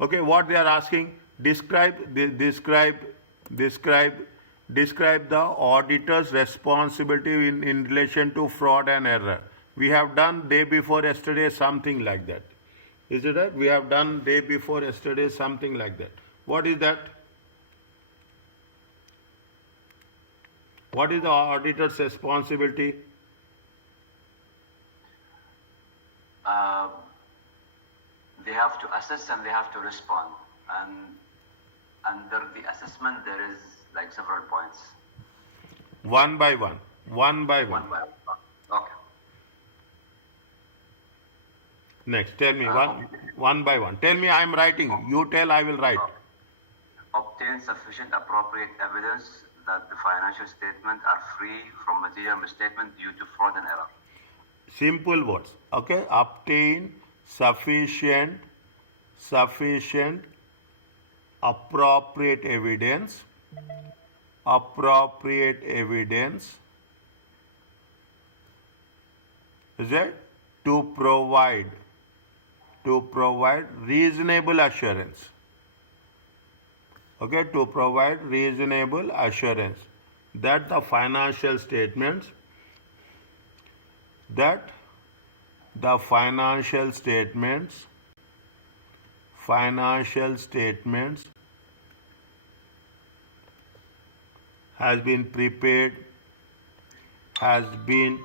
Okay, what they are asking, describe the auditor's responsibility in relation to fraud and error. We have done day before yesterday something like that. Is it right? We have done day before yesterday something like that. What is that? What is the auditor's responsibility? They have to assess and they have to respond. And under the assessment, there is like several points. One by one. One by one. Okay. Next, tell me one by one. Tell me, I am writing. You tell, I will write. Obtain sufficient appropriate evidence that the financial statements are free from material misstatement due to fraud and error. Simple words. Okay, obtain sufficient appropriate evidence is it, to provide reasonable assurance. Okay, to provide reasonable assurance that the financial statements has been prepared, has been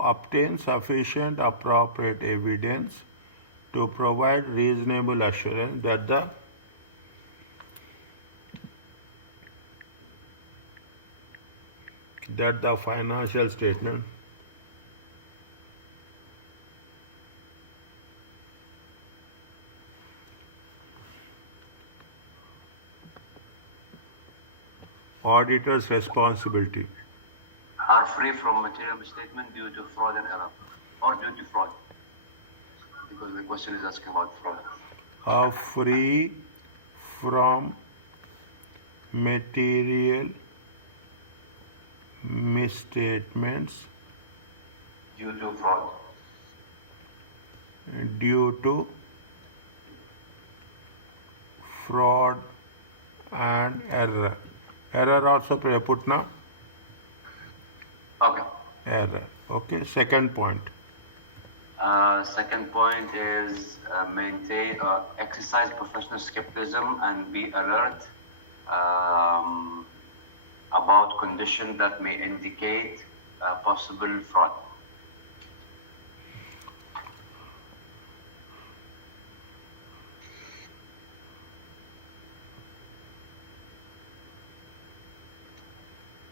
obtain sufficient appropriate evidence to provide reasonable assurance that the financial statement auditor's responsibility are free from material misstatement due to fraud and error, or due to fraud, because the question is asking about fraud. Are free from material misstatements due to fraud. Due to fraud and error. Error also put now. Okay. Error. Okay. Second point. Second point is exercise professional skepticism and be alert about conditions that may indicate possible fraud.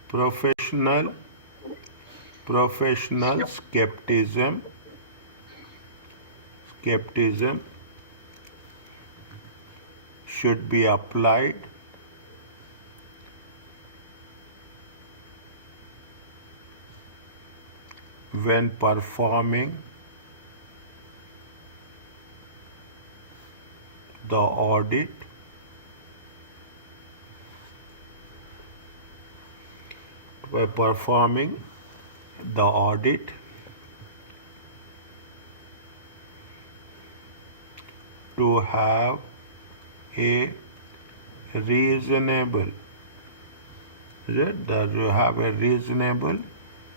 Professional skepticism should be applied when performing the audit to have a reasonable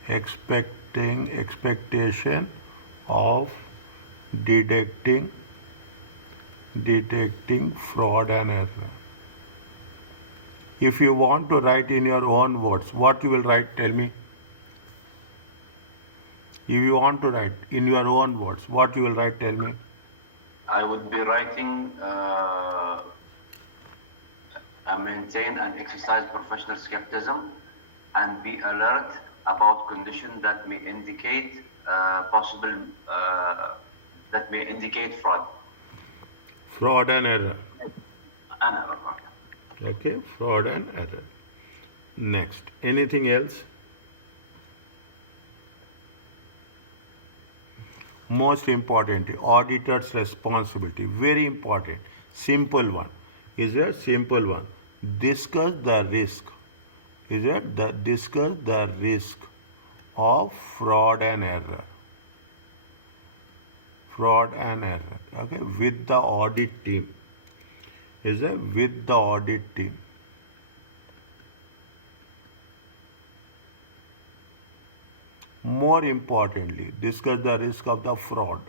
expectation of detecting fraud and error. If you want to write in your own words, what you will write, tell me. If you want to write in your own words, what you will write, tell me. I would be writing, maintain and exercise professional skepticism and be alert about conditions that may indicate fraud. Fraud and error. And error. Okay, fraud and error. Next, anything else? most importantly, auditor's responsibility, very important, simple one, is a simple one. Discuss the risk, is it? Discuss the risk of fraud and error. Fraud and error, okay, with the audit team, is it? With the audit team. More importantly, discuss the risk of the fraud.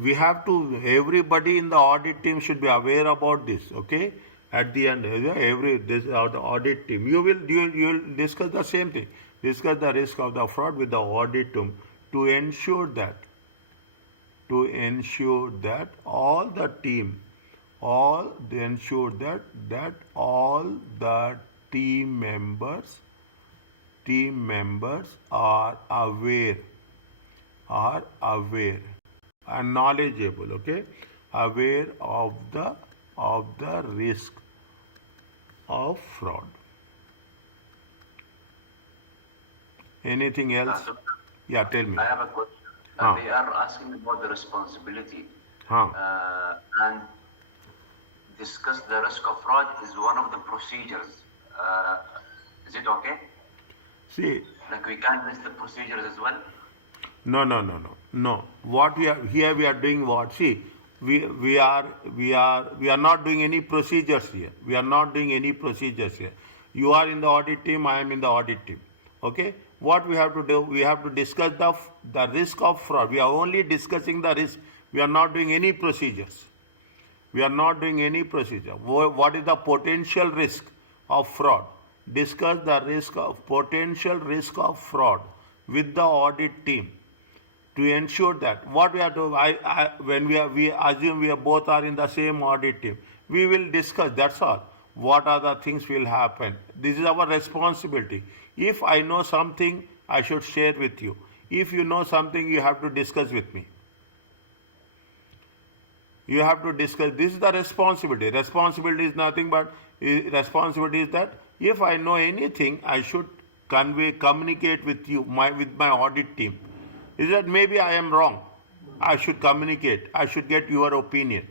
We have to, everybody in the audit team should be aware about this, okay? At the end, the audit team, you will discuss the same thing. Discuss the risk of the fraud with the audit team to ensure that all the team, all ensure that all the team members are aware and knowledgeable, okay, aware of the risk of fraud. Anything else? Yeah, tell me. I have a question. They are asking about the responsibility. And discuss the risk of fraud is one of the procedures. Is it okay? See, Like we can't list the procedures as well? No. What we are doing what? See, we are not doing any procedures here. We are not doing any procedures here. You are in the audit team, I am in the audit team. Okay? What we have to do? We have to discuss the risk of fraud. We are only discussing the risk. We are not doing any procedures. We are not doing any procedure. What is the potential risk of fraud? Discuss the potential risk of fraud with the audit team to ensure that what we are doing. When we assume we are both are in the same audit team, we will discuss. That's all. What are the things will happen? This is our responsibility. If I know something, I should share with you. If you know something, you have to discuss with me. You have to discuss. This is the responsibility. Responsibility is nothing but responsibility is that if I know anything, I should communicate with you, with my audit team. Is that maybe I am wrong? I should communicate. I should get your opinion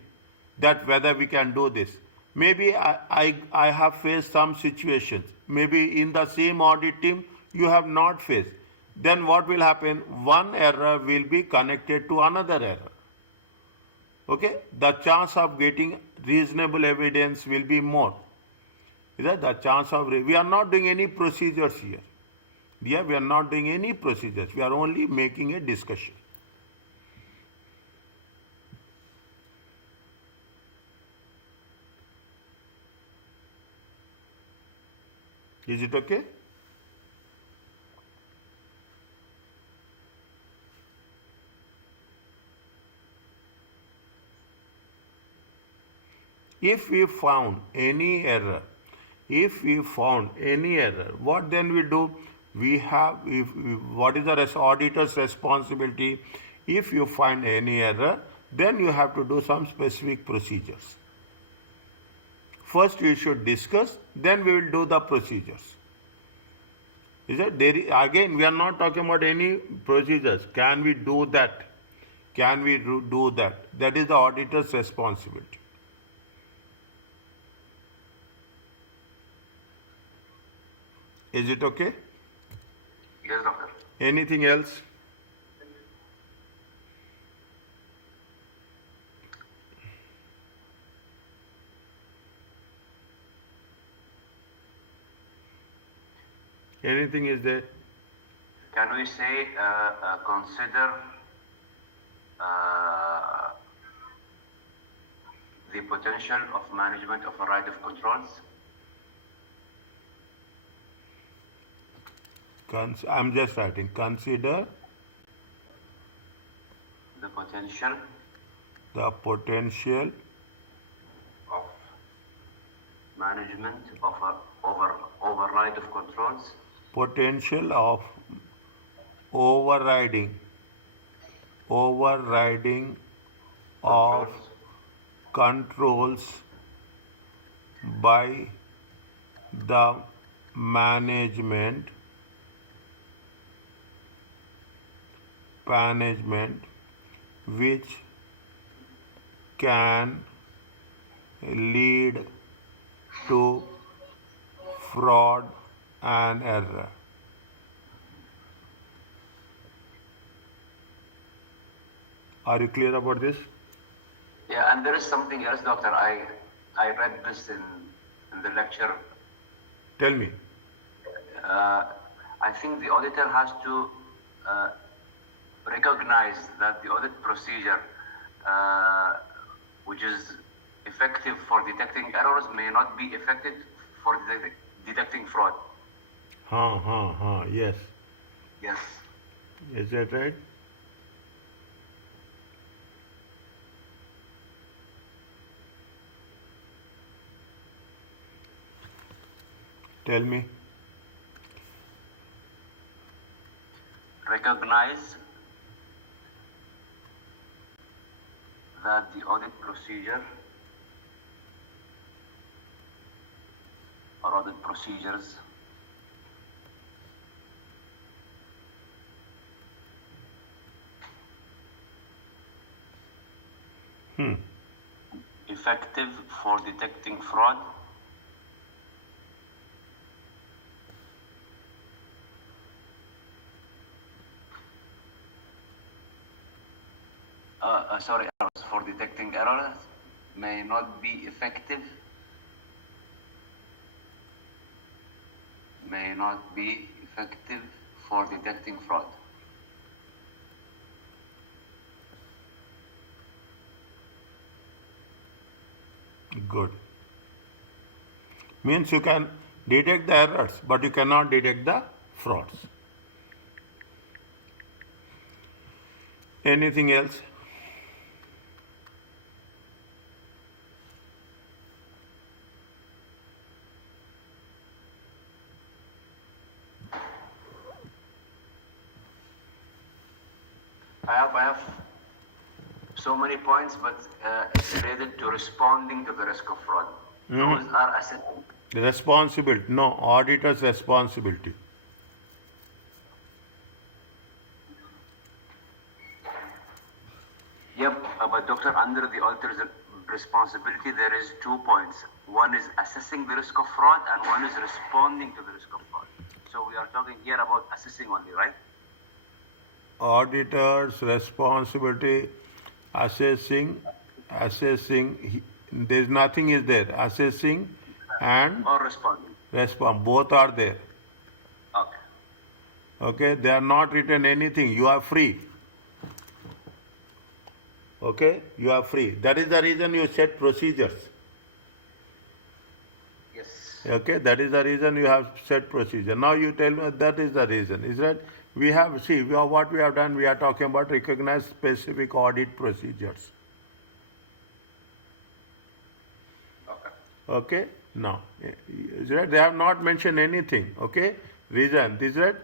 that whether we can do this. Maybe I have faced some situations. Maybe in the same audit team you have not faced. Then what will happen? One error will be connected to another error. Okay? The chance of getting reasonable evidence will be more. Is that the chance of? We are not doing any procedures here. Yeah, we are not doing any procedures. We are only making a discussion. Is it okay? If we found any error, what then we do? We have, what is the auditor's responsibility? If you find any error, then you have to do some specific procedures. First we should discuss, then we will do the procedures. Is it? Again, we are not talking about any procedures. Can we do that? Can we do that? That is the auditor's responsibility. Is it okay? Yes, doctor. Anything else? Anything is there? Can we say consider the potential of management of a right of controls? I'm just writing. Consider the potential of management of a override of controls. Potential of overriding of controls by the management management which can lead to fraud and error. Are you clear about this? Yeah, and there is something else, doctor. I read this in the lecture. Tell me. I think the auditor has to recognize that the audit procedure, which is effective for detecting errors, may not be effective for detecting fraud. Yes. Yes. Is that right? Tell me. Recognize that the audit procedure or audit procedures effective for detecting fraud errors for detecting errors may not be effective for detecting fraud. Good. Means you can detect the errors, but you cannot detect the frauds. Anything else? I have so many points, but it's related to responding to the risk of fraud. Those are assessing. Responsibility. No, auditor's responsibility. Yep, but doctor, under the auditor's responsibility, there is 2 points. One is assessing the risk of fraud, and one is responding to the risk of fraud. So we are talking here about assessing only, right? Auditor's responsibility, assessing, there's nothing is there. Assessing and Or responding. respond, both are there. Okay. Okay, they are not written anything. You are free. Okay, you are free. That is the reason you set procedures. Yes. Okay, that is the reason you have set procedure. Now you tell me that is the reason. Is that what we have done, we are talking about recognized specific audit procedures. Okay. Okay, now, is that they have not mentioned anything. Okay, reason, is that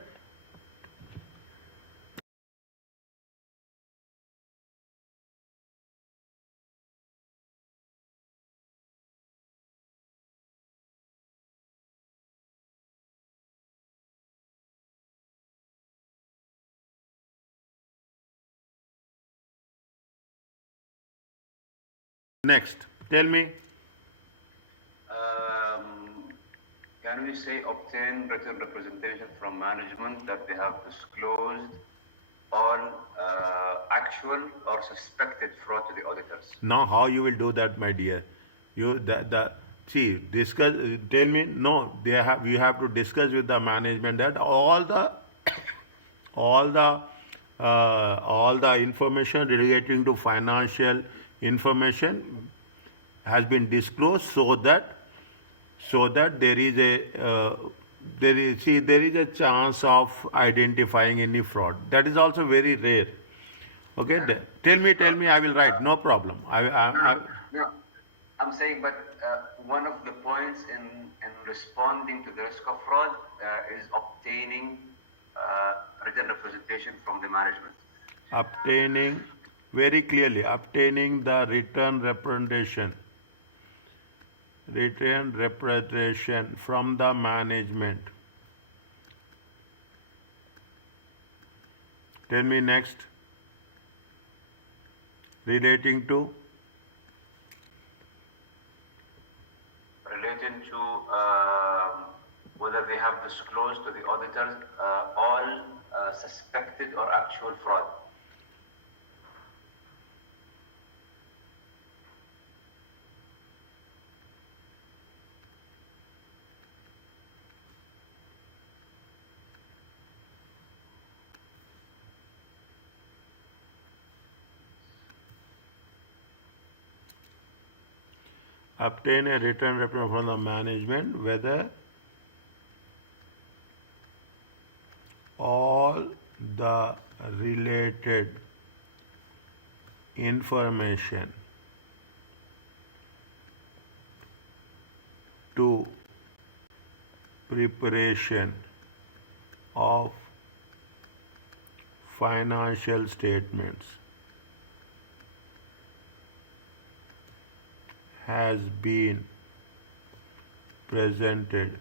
next? Tell me. Can we say obtain written representation from management that they have disclosed all actual or suspected fraud to the auditors? Now, how you will do that, my dear? See, discuss. Tell me. No, you have to discuss with the management that all the all the information relating to financial information has been disclosed, so that there is a chance of identifying any fraud. That is also very rare. Okay, tell me. I will write. No problem. No, I'm saying, but one of the points in responding to the risk of fraud is obtaining written representation from the management. Obtaining, very clearly, obtaining the written representation from the management. Tell me next. relating to whether they have disclosed to the auditors all suspected or actual fraud. obtain a written report from the management whether all the related information to preparation of financial statements has been presented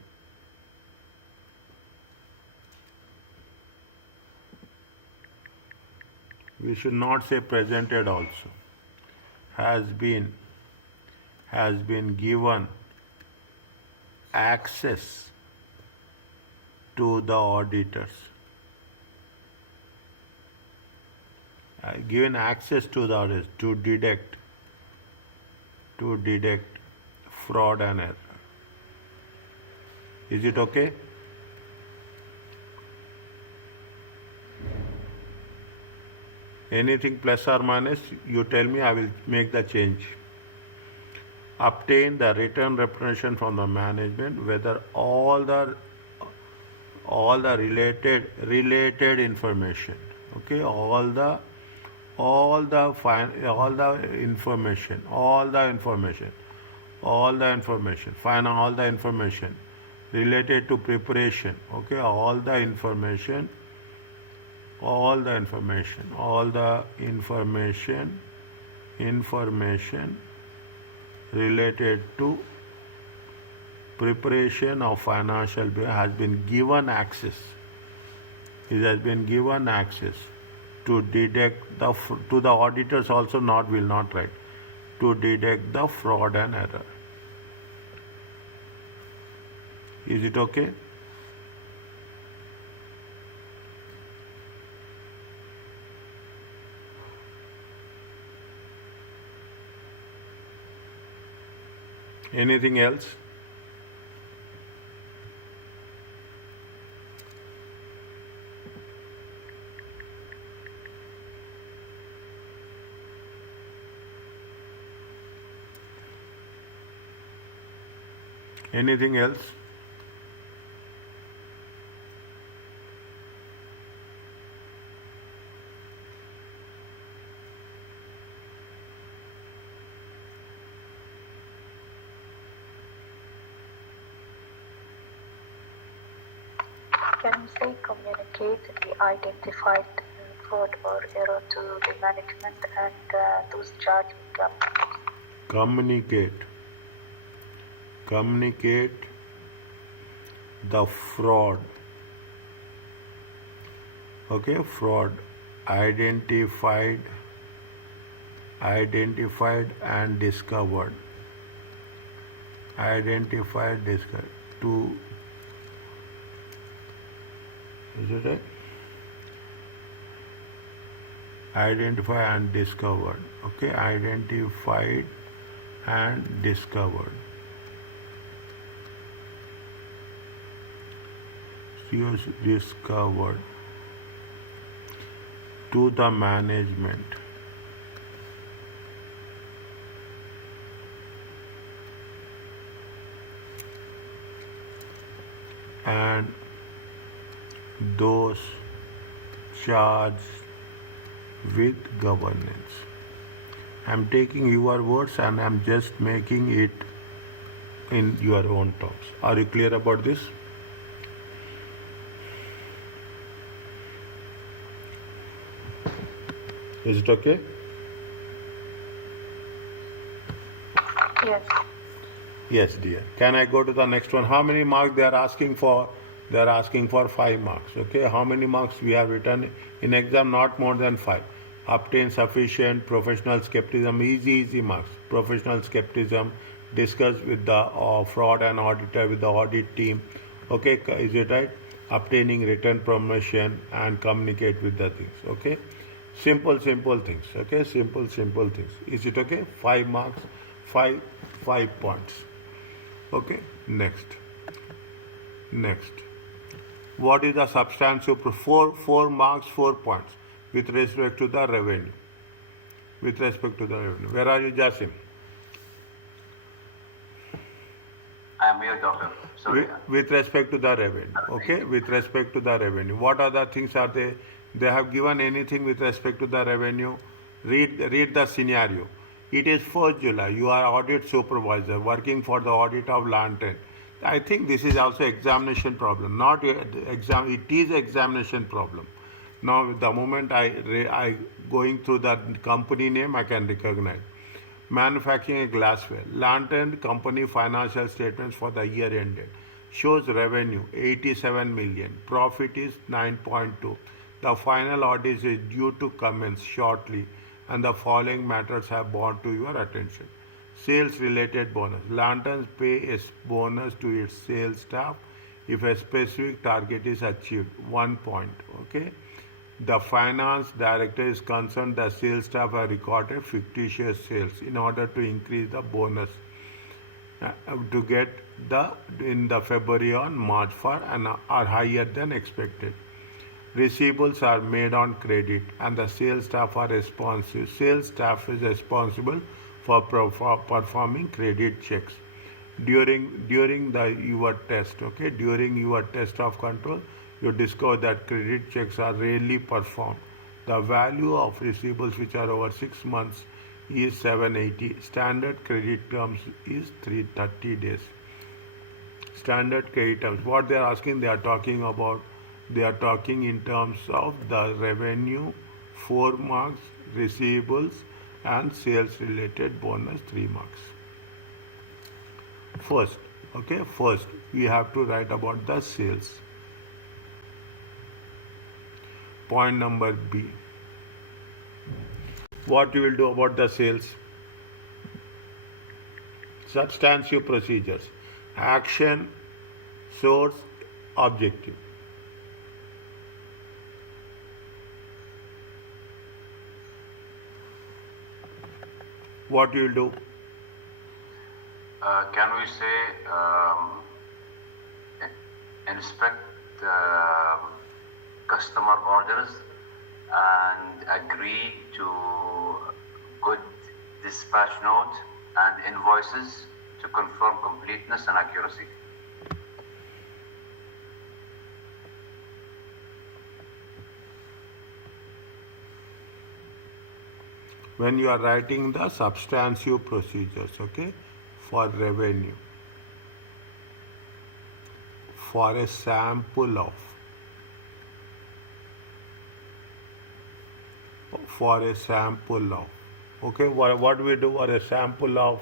we should not say presented also has been given access to the auditors given access to the auditors to detect fraud and error. Is it okay? Anything plus or minus, you tell me, I will make the change. Obtain the written representation from the management whether all the related information, okay, all the information related to preparation, okay, all the information related to preparation of financial bill has been given access. It has been given access to detect to the auditors also will not write to detect the fraud and error. Is it okay? Anything else? Anything else? Can you say communicate the identified fraud or error to the management and those charged with Communicate the fraud. Okay, fraud identified and discovered. To is it right? Identify and discovered. Okay, identified and discovered. Discovered to the management and those charged with governance. I'm taking your words and I'm just making it in your own terms. Are you clear about this? Is it okay? Yes. Yes, dear. Can I go to the next one? How many marks they are asking for? They are asking for 5 marks. Okay. How many marks we have written in exam? Not more than 5. obtain sufficient professional skepticism, easy marks. Professional skepticism, discuss with the fraud and auditor, with the audit team. Okay, is it right? Obtaining written permission and communicate with the things. Okay, simple things. Okay, simple things. Is it okay? 5 marks, five points. Okay, next. What is the substantive proof? 4 marks, 4 points with respect to the revenue. Where are you, Jasim? I am here, doctor. Sorry. With respect to the revenue. Okay, with respect to the revenue. What other things are they? They have given anything with respect to the revenue. Read the scenario. It is 1st July. You are audit supervisor working for the audit of Lantern. I think this is also examination problem. Not exam. It is examination problem. Now, the moment I going through the company name, I can recognize. Manufacturing glassware. Lantern company financial statements for the year ended. Shows revenue 87 million. Profit is 9.2. The final audit is due to commence shortly, and the following matters have brought to your attention. Sales related bonus. Lanterns pay a bonus to its sales staff if a specific target is achieved. 1 point. Okay. The finance director is concerned that sales staff have recorded fictitious sales in order to increase the bonus to get in the February on March for and are higher than expected. Receivables are made on credit and the sales staff are responsive. Sales staff is responsible for performing credit checks during your test. Okay, during your test of control, you discover that credit checks are rarely performed. The value of receivables which are over 6 months is 780. Standard credit terms is 330 days. Standard credit terms. What they are asking, they are talking in terms of the revenue, 4 marks, receivables, and sales related bonus, 3 marks. First, we have to write about the sales. Point number B. What you will do about the sales? Substantive procedures. Action, source, objective. What you will do? Can we say inspect customer orders and agree to good dispatch note and invoices to confirm completeness and accuracy? When you are writing the substantive procedures, okay, for revenue, for a sample of, okay, what we do for a sample of,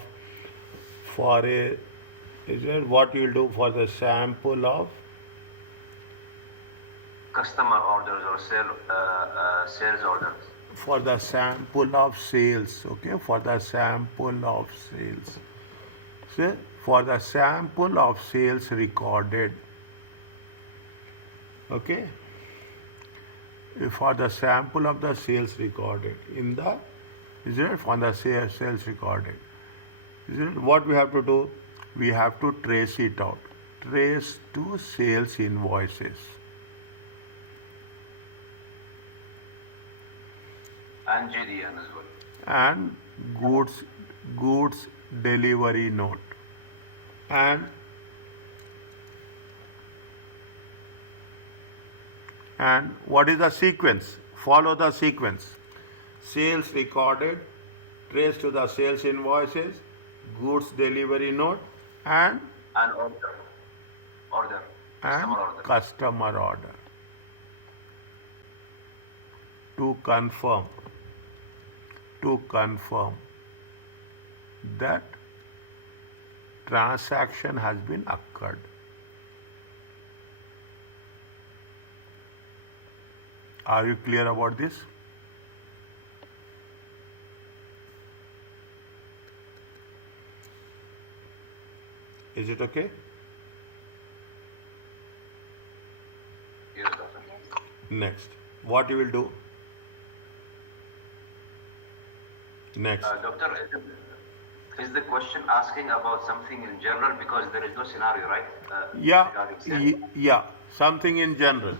what you will do for the sample of customer orders or sales orders. For the sample of sales, okay, for the sample of sales. So, for the sample of sales recorded, okay, for the sample of the sales recorded in the, is it for the sales recorded? Is it what we have to do? We have to trace it out. Trace to sales invoices. And JDN as well. And goods delivery note. And what is the sequence? Follow the sequence. Sales recorded, trace to the sales invoices, goods delivery note, and order. Customer order. To confirm that transaction has been occurred. Are you clear about this? Is it okay? Yes, doctor. Yes. Next. What you will do? Next. Doctor, is the question asking about something in general because there is no scenario, right? Yeah, Regarding sales? yeah, something in general.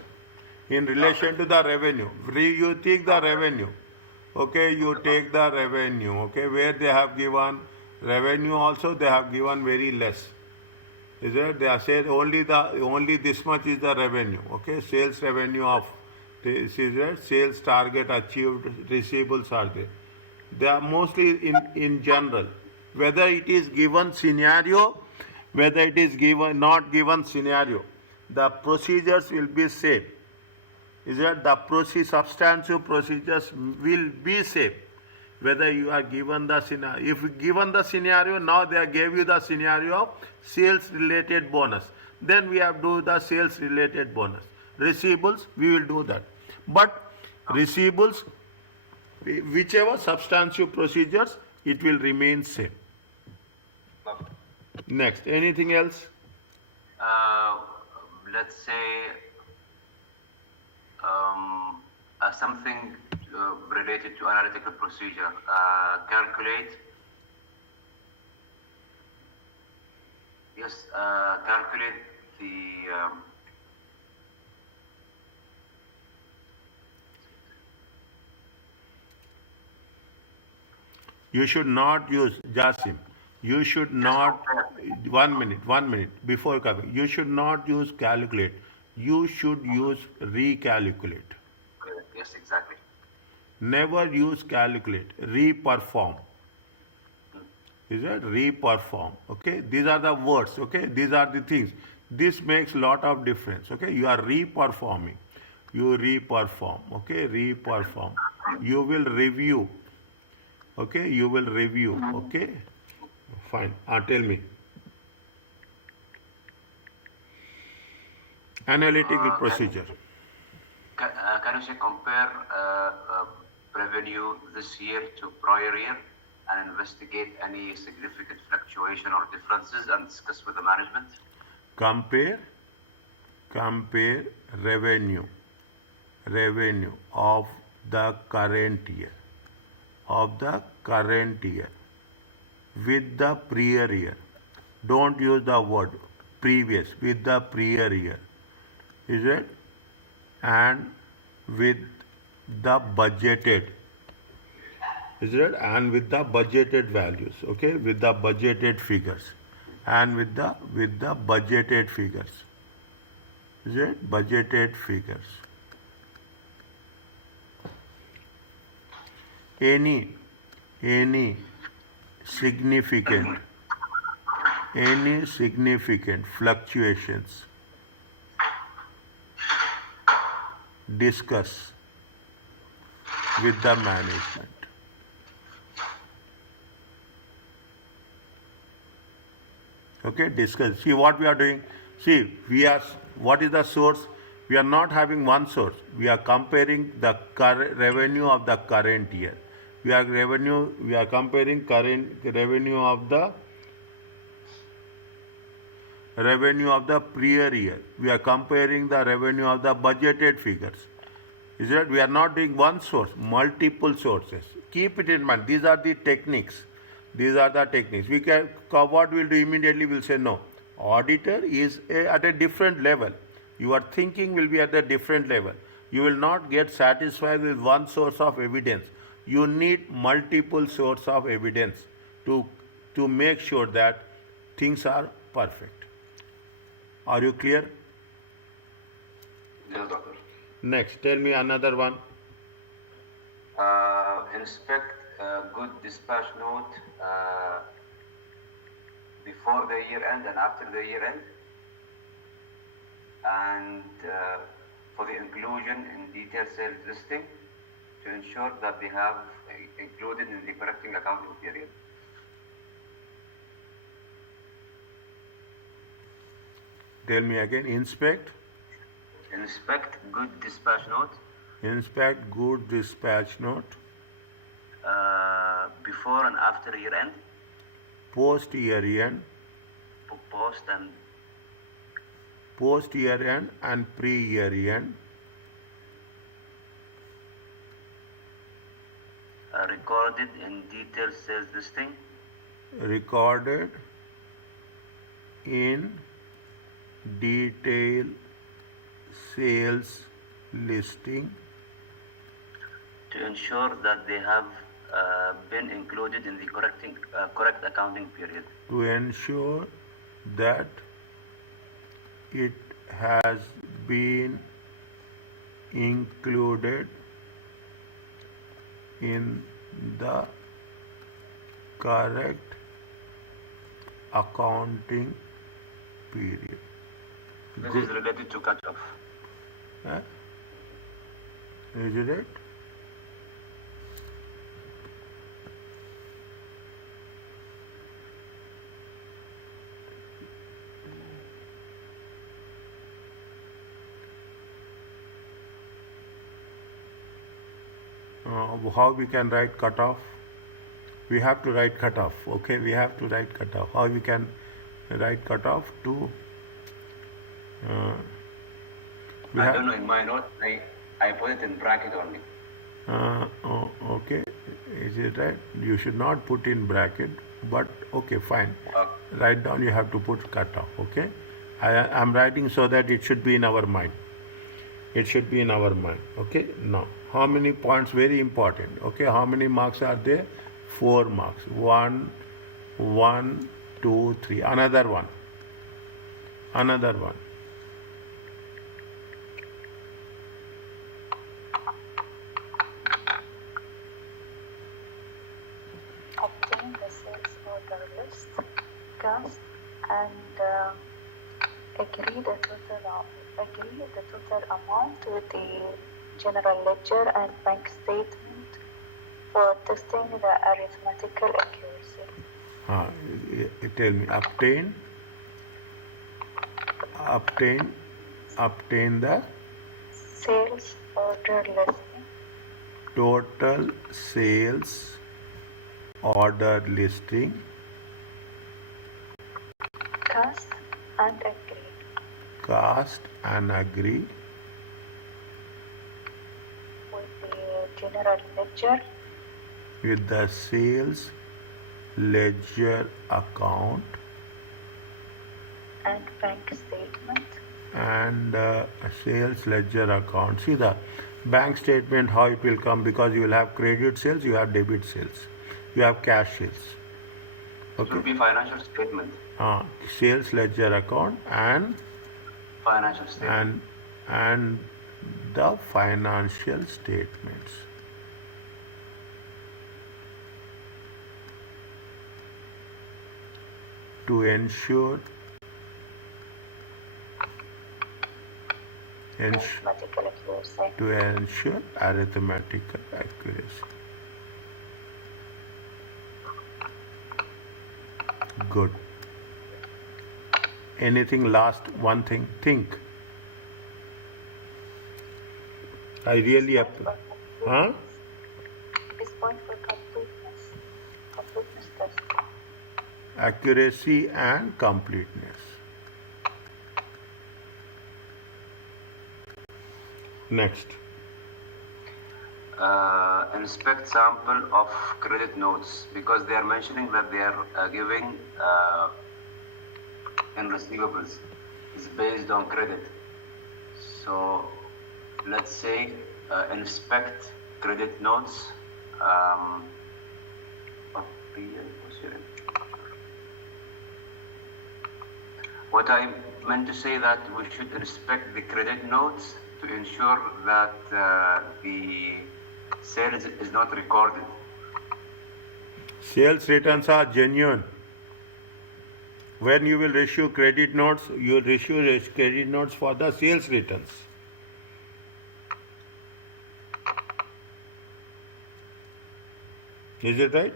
In relation to the revenue. You take the revenue. Okay, you take the revenue. Okay, where they have given revenue also, they have given very less. Is it? They have said only this much is the revenue. Okay, sales revenue of this is it. Sales target achieved, receivables are there. They are mostly in general. Whether it is given scenario, whether it is given not given scenario, the procedures will be same. Is that the substantive procedures will be same. Whether you are given the scenario, if given the scenario, now they gave you the scenario of sales related bonus. Then we have to do the sales related bonus. Receivables, we will do that. But receivables, whichever substantive procedures, it will remain same. Next, anything else? Let's say something related to analytical procedure. Calculate. Yes, calculate the. You should not use, Jasim, you should not, 1 minute, before coming, you should not use calculate, you should use recalculate. Yes, exactly. Never use calculate, reperform. Is it? Reperform. Okay, these are the words, okay, these are the things. This makes lot of difference, okay, you are reperforming. You reperform, okay, reperform. You will review. Okay, you will review. Okay, fine. Tell me. Analytical procedure. Can you say compare revenue this year to prior year and investigate any significant fluctuation or differences and discuss with the management? Compare revenue of the current year. Of the current year with the prior year. Don't use the word previous, with the prior year. Is it? And with the budgeted. Is it? And with the budgeted values. Okay? With the budgeted figures. And with the budgeted figures. Is it? Budgeted figures. Any significant fluctuations, discuss with the management. Okay, discuss. See what we are doing. See, what is the source? We are not having one source. We are comparing the revenue of the current year. We are comparing current revenue of the prior year. We are comparing the revenue of the budgeted figures. Is that we are not doing one source, multiple sources. Keep it in mind. These are the techniques. We can what we'll do immediately. We'll say no. Auditor is at a different level. Your thinking will be at a different level. You will not get satisfied with one source of evidence. You need multiple sources of evidence to make sure that things are perfect. Are you clear? Yes, doctor. Next, tell me another one. Inspect good dispatch note before the year end and after the year end, and for the inclusion in detailed sales listing to ensure that they have included in the correcting accounting period. Tell me again. Inspect good dispatch note. Inspect good dispatch note. Before and after year end. Post year end. post and post year end and pre year end, recorded in detail sales listing, recorded in detail sales listing to ensure that they have been included in the correct accounting period. to ensure that it has been included in the correct accounting period. This is related to cutoff. Eh? Is it right? How we can write cutoff? We have to write cutoff. Okay, we have to write cutoff. How we can write cutoff to? We I have, don't know, in my note, I put it in bracket only. okay, is it right? You should not put in bracket, but okay, fine. Write down, you have to put cutoff, okay? I'm writing so that it should be in our mind. It should be in our mind, okay? Now, how many points? Very important, okay? How many marks are there? 4 marks. 1, 2, 3. Another one. Another one. Obtain the sales order list, cost, and agree the total amount with the general ledger and bank statement for testing the arithmetical accuracy. Tell me, obtain the Sales order listing, total sales order listing, cast and agree cast and agree with the general ledger with the sales ledger account and bank statement. and sales ledger account. See the bank statement, how it will come, because you will have credit sales, you have debit sales, you have cash sales. It will be financial statement. Sales ledger account and Financial statement. and the financial statements. To ensure Arithmetical accuracy. to ensure arithmetical accuracy. Good. Anything last? One thing. Think. I really huh? This point for completeness. Completeness test. Accuracy and completeness. Next. Inspect sample of credit notes, because they are mentioning that they are giving in receivables is based on credit. So let's say inspect credit notes of what I meant to say that we should inspect the credit notes to ensure that the sales is not recorded. Sales returns are genuine. When you will issue credit notes, you will issue credit notes for the sales returns. Is it right?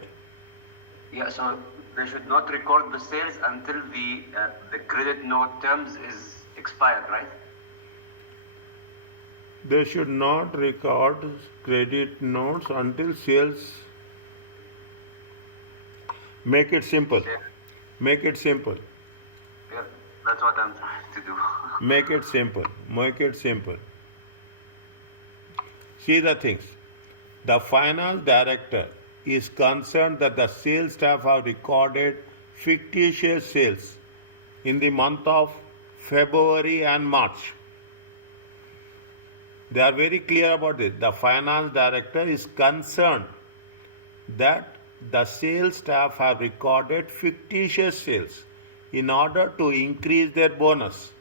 Yeah, so they should not record the sales until the credit note terms is expired, right? They should not record credit notes until sales. Make it simple. Make it simple. That's what I'm trying to do. Make it simple. Make it simple. See the things. The finance director is concerned that the sales staff have recorded fictitious sales in the month of February and March. They are very clear about this. The finance director is concerned that the sales staff have recorded fictitious sales in order to increase their bonus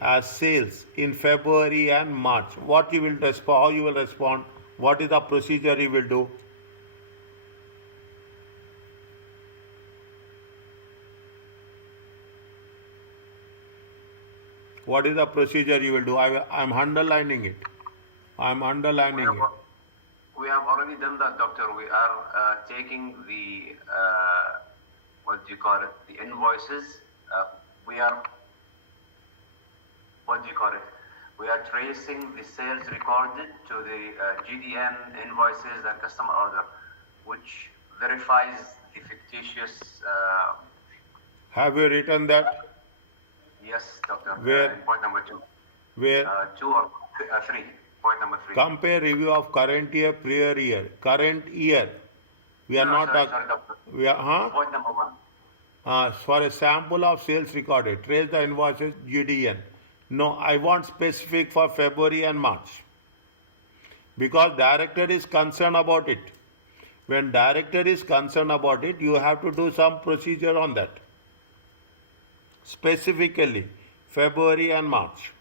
as sales in February and March. What you will respond? How you will respond? What is the procedure you will do? What is the procedure you will do? I'm underlining it. I'm underlining it. We have already done that, doctor. We are taking the what do you call it? The invoices. We are what do you call it? We are tracing the sales recorded to the GDN invoices and customer order, which verifies the fictitious. Have you written that? Yes, doctor. Where? Point number 2. Where? 2 or 3. Point number 3. Compare review of current year, prior year. Current year. We are not sorry, doctor. We are, Point number 1. For a sample of sales recorded, trace the invoices GDN. No, I want specific for February and March. Because director is concerned about it. When director is concerned about it, you have to do some procedure on that. Specifically, February and March.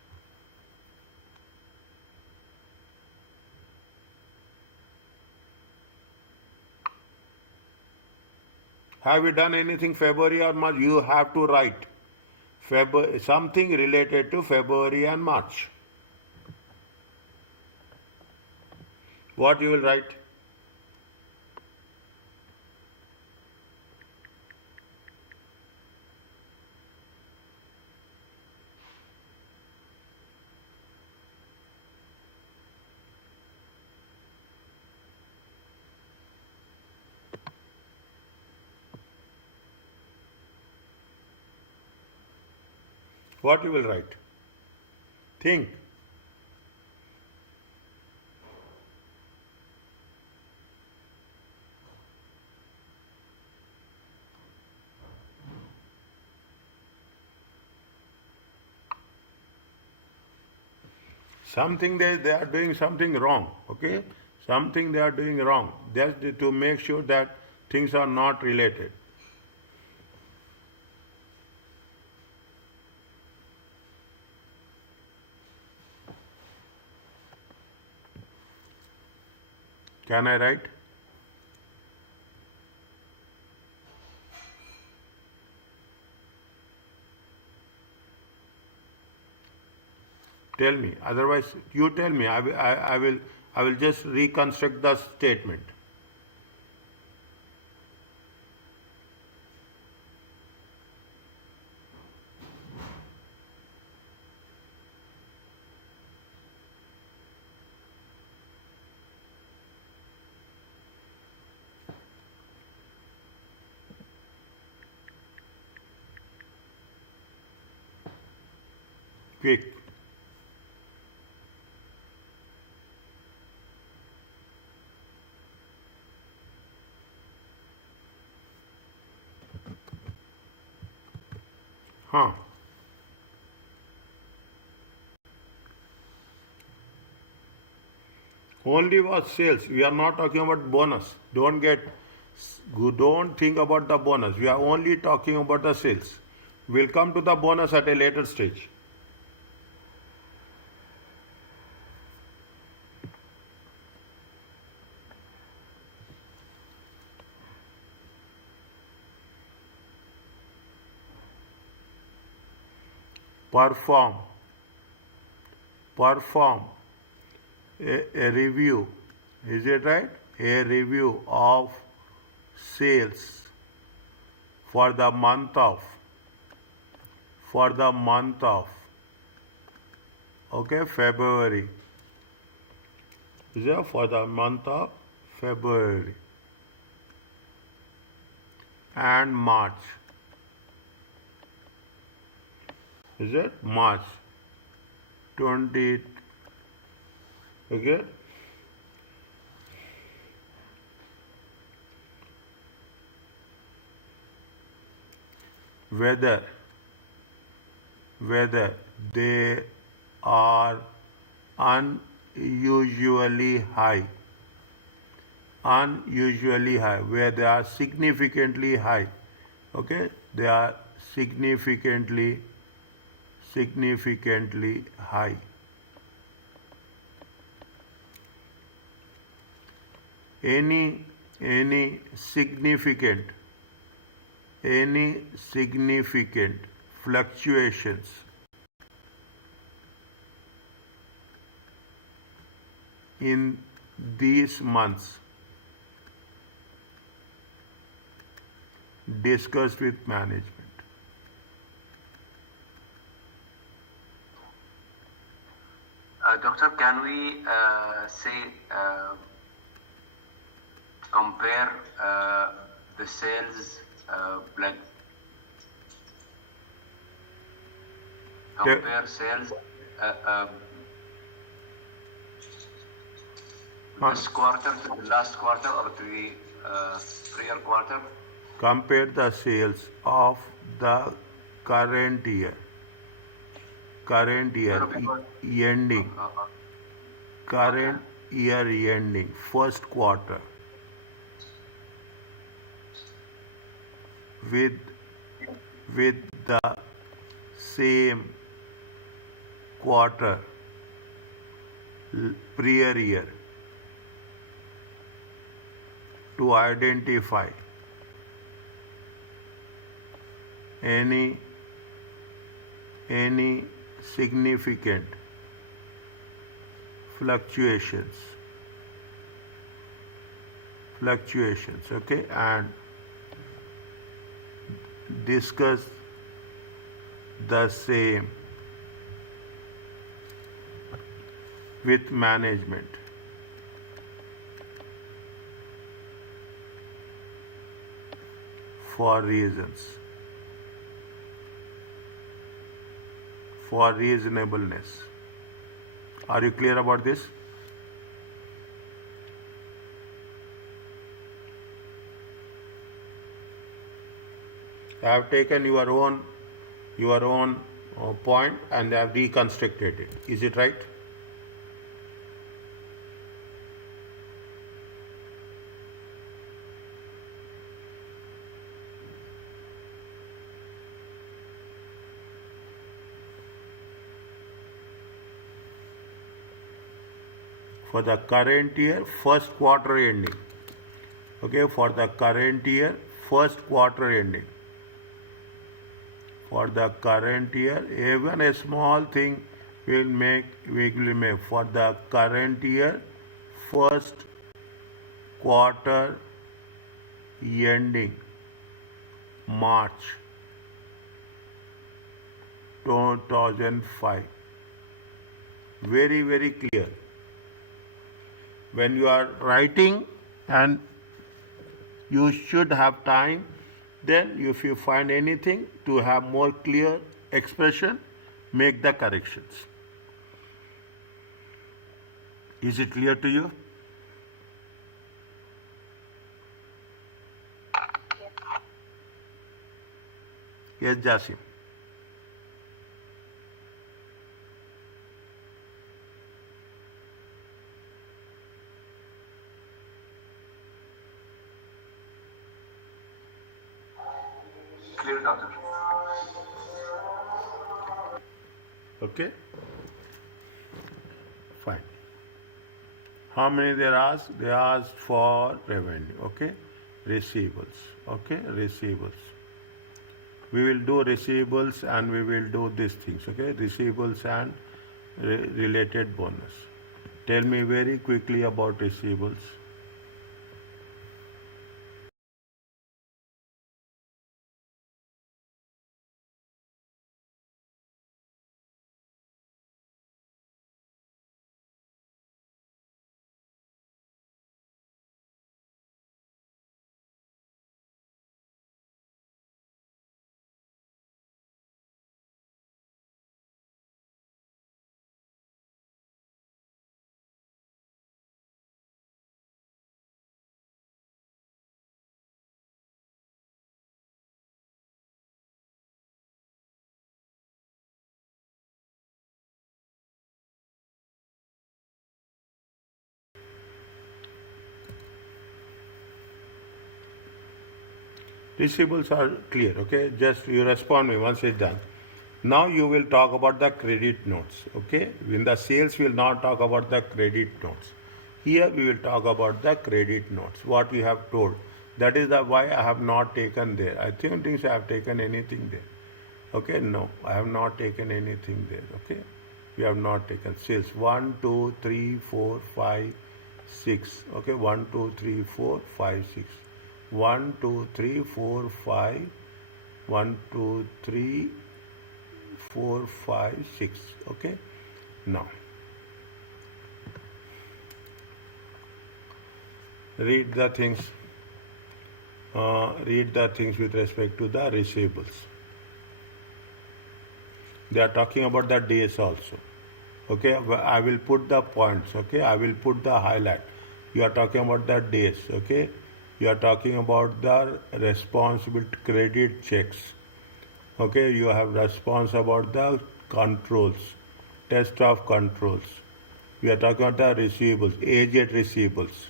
Have you done anything February or March? You have to write something related to February and March. What you will write? What you will write? Think. Something they are doing something wrong, okay? Something they are doing wrong. Just to make sure that things are not related. Can I write? Tell me. Otherwise, you tell me. I will just reconstruct the statement. Quick. Huh. Only was sales. We are not talking about bonus. Don't think about the bonus. We are only talking about the sales. We'll come to the bonus at a later stage. Perform a review, is it right? A review of sales for the month of February. Is it for the month of February and March. Is it March 20? Okay. Whether they are unusually high, where they are significantly high. Okay, they are significantly high. Any significant fluctuations in these months discussed with management. Doctor, can we say compare the sales like compare sales this quarter to the last quarter or to the prior quarter? Compare the sales of the current year ending, current year ending, first quarter, with the same quarter prior year, to identify any significant fluctuations, okay, and discuss the same with management. For reasonableness. Are you clear about this? I have taken your own point and I have reconstructed it. Is it right? For the current year, first quarter ending. Okay, for the current year, first quarter ending. For the current year, even a small thing we will make for the current year, first quarter ending March 2005. Very, very clear. When you are writing and you should have time, then if you find anything to have more clear expression, make the corrections. Is it clear to you? Yes, Jasim. Clear, doctor. Okay? Fine. How many they asked? They asked for revenue. Okay? Receivables. Okay? Receivables. We will do receivables and we will do these things. Okay? Receivables and related bonus. Tell me very quickly about receivables. Receivables are clear, okay? Just you respond me once it's done. Now you will talk about the credit notes, okay? In the sales, we will not talk about the credit notes. Here we will talk about the credit notes, what we have told. That is the why I have not taken there. I don't think I have taken anything there. Okay, no, I have not taken anything there, okay? We have not taken sales. 1, 2, 3, 4, 5, 6. Okay, 1, 2, 3, 4, 5, 6. 1, 2, 3, 4, 5. 1, 2, 3, 4, 5, 6. Okay, now read the things. Read the things with respect to the receivables. They are talking about the days also. Okay, I will put the points. Okay, I will put the highlight. You are talking about the days. Okay, you are talking about the responsible credit checks. Okay, you have response about the controls, test of controls. We are talking about the receivables, aged receivables.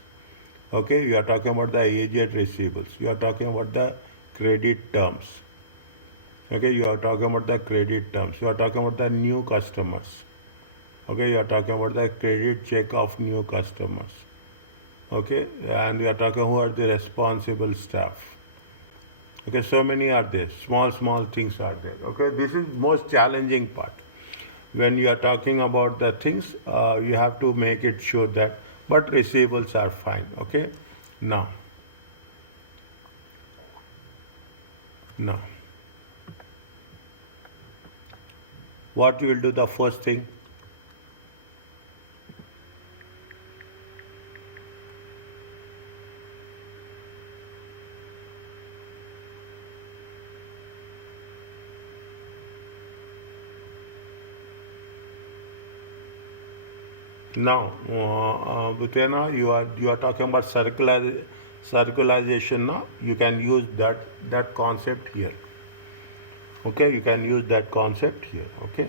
Okay, you are talking about the aged receivables. You are talking about the credit terms. Okay, you are talking about the credit terms. You are talking about the new customers. Okay, you are talking about the credit check of new customers. Okay, and we are talking who are the responsible staff. Okay, so many are there. Small things are there. Okay, this is most challenging part. When you are talking about the things, you have to make it sure that, but receivables are fine. Okay, now, what you will do the first thing? Now, Bhutena, you are talking about circularization. Now you can use that concept here. Okay, you can use that concept here. Okay.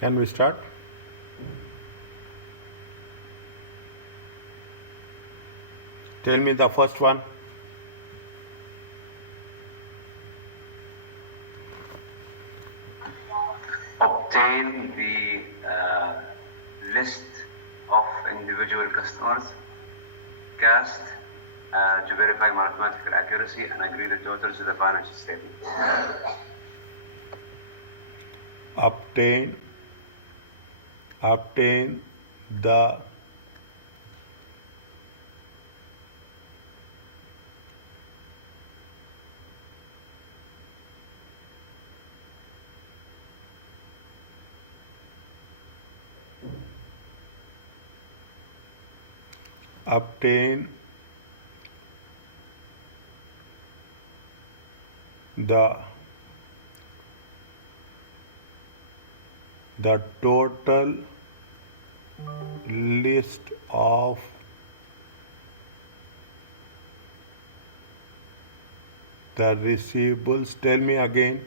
Can we start? Tell me the first one. Obtain the list of individual customers, cast to verify mathematical accuracy, and agree the totals to the financial statement. Obtain the obtain the total list of the receivables. Tell me again.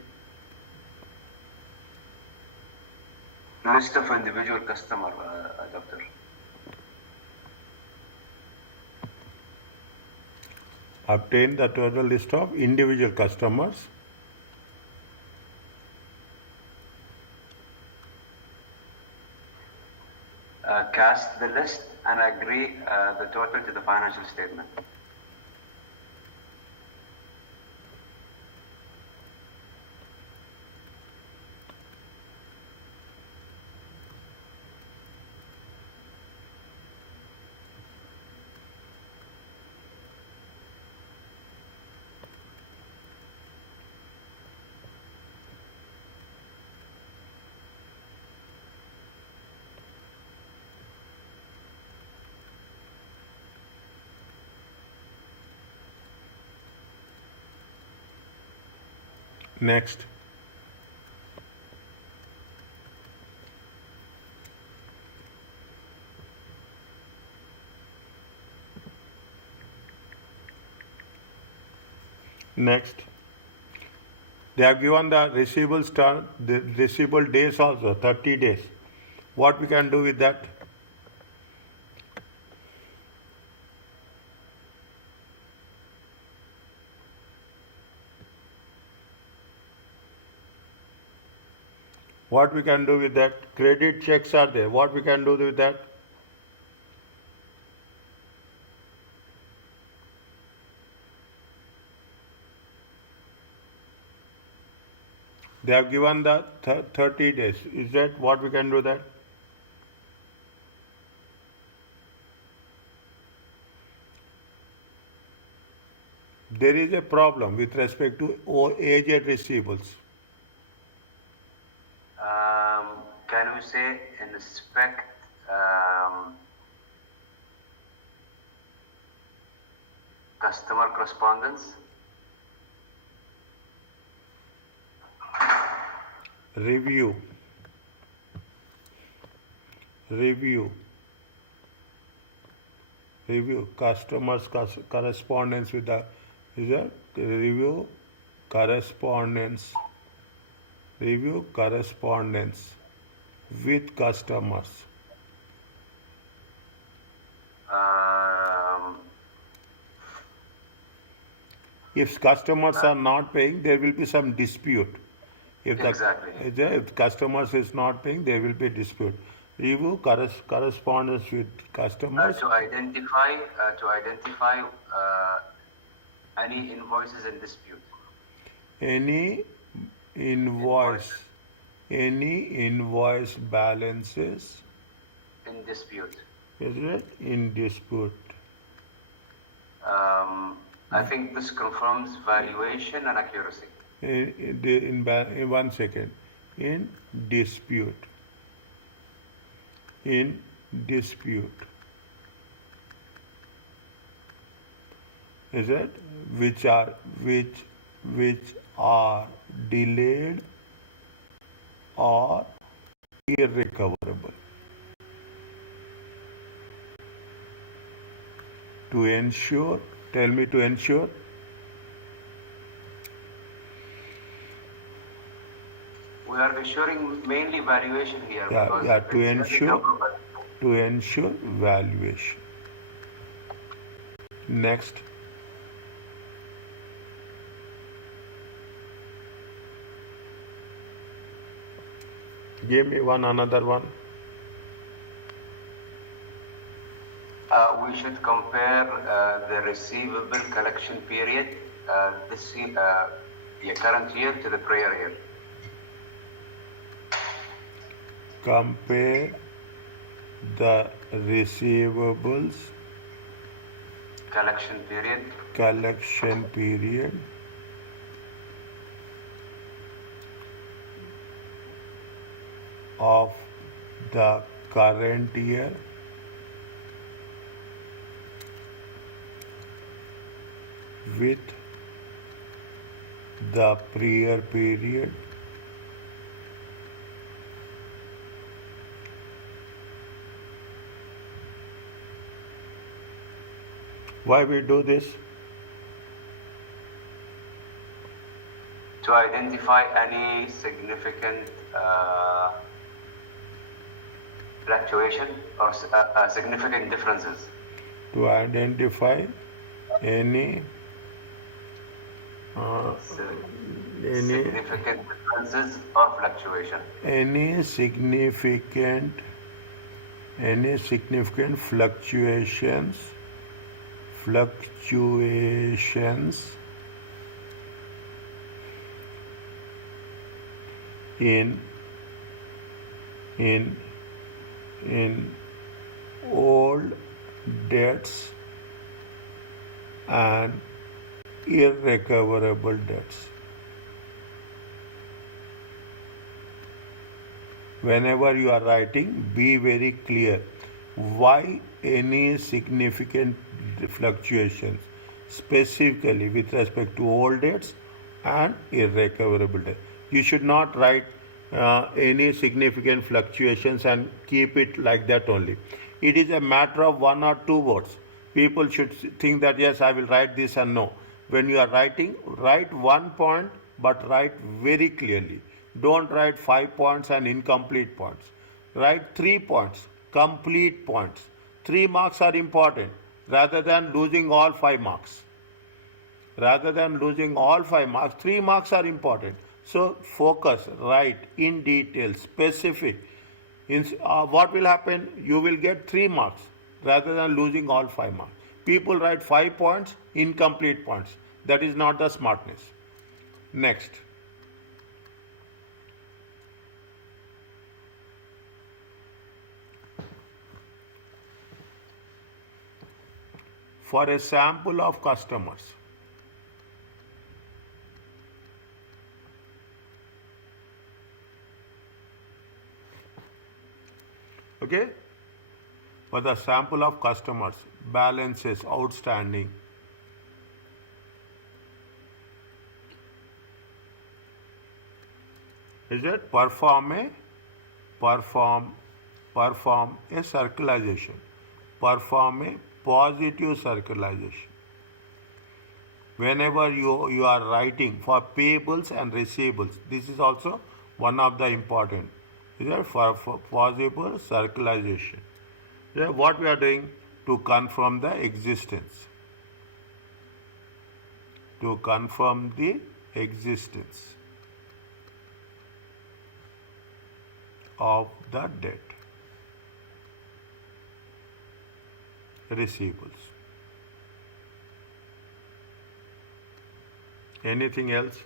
List of individual customer, doctor. Obtain the total list of individual customers. Cast the list and agree the total to the financial statement. Next. Next. They have given the receivable days also, 30 days. What we can do with that? What we can do with that? Credit checks are there. What we can do with that? They have given the 30 days. Is that what we can do that? There is a problem with respect to aged receivables. Can we say inspect customer correspondence? Review customers correspondence with the review correspondence with customers. If customers are not paying, there will be some dispute. Exactly. If customers is not paying, there will be dispute. Review correspondence with customers. To identify any invoices in dispute. Any invoice balances in dispute. Is it in dispute? I think this confirms valuation and accuracy. In 1 second. In dispute. Is it which are delayed or irrecoverable? To ensure, tell me to ensure. We are ensuring mainly valuation here. To ensure valuation. Next. Give me another one. We should compare the receivable collection period this year, the current year to the prior year. Compare the receivables collection period of the current year with the prior period Why we do this? To identify any significant fluctuation or significant differences. To identify any significant differences or fluctuation. Any significant fluctuations in old debts and irrecoverable debts. Whenever you are writing, be very clear. Why any significant fluctuations, specifically with respect to old debts and irrecoverable debt. You should not write any significant fluctuations and keep it like that only. It is a matter of one or two words. People should think that yes, I will write this and no. When you are writing, write one point but write very clearly. Don't write 5 points and incomplete points. Write 3 points, complete points. 3 marks are important rather than losing all 5 marks. Rather than losing all 5 marks, 3 marks are important. So focus, write in detail, specific. What will happen? You will get 3 marks rather than losing all 5 marks. People write 5 points, incomplete points. That is not the smartness. Next. For a sample of customers, okay, for the sample of customers, balances outstanding, is it perform a circularization, perform a positive circularization. Whenever you are writing for payables and receivables, this is also one of the important. Is that for possible circularization? What we are doing to confirm the existence. To confirm the existence of the debt. Receivables. Anything else?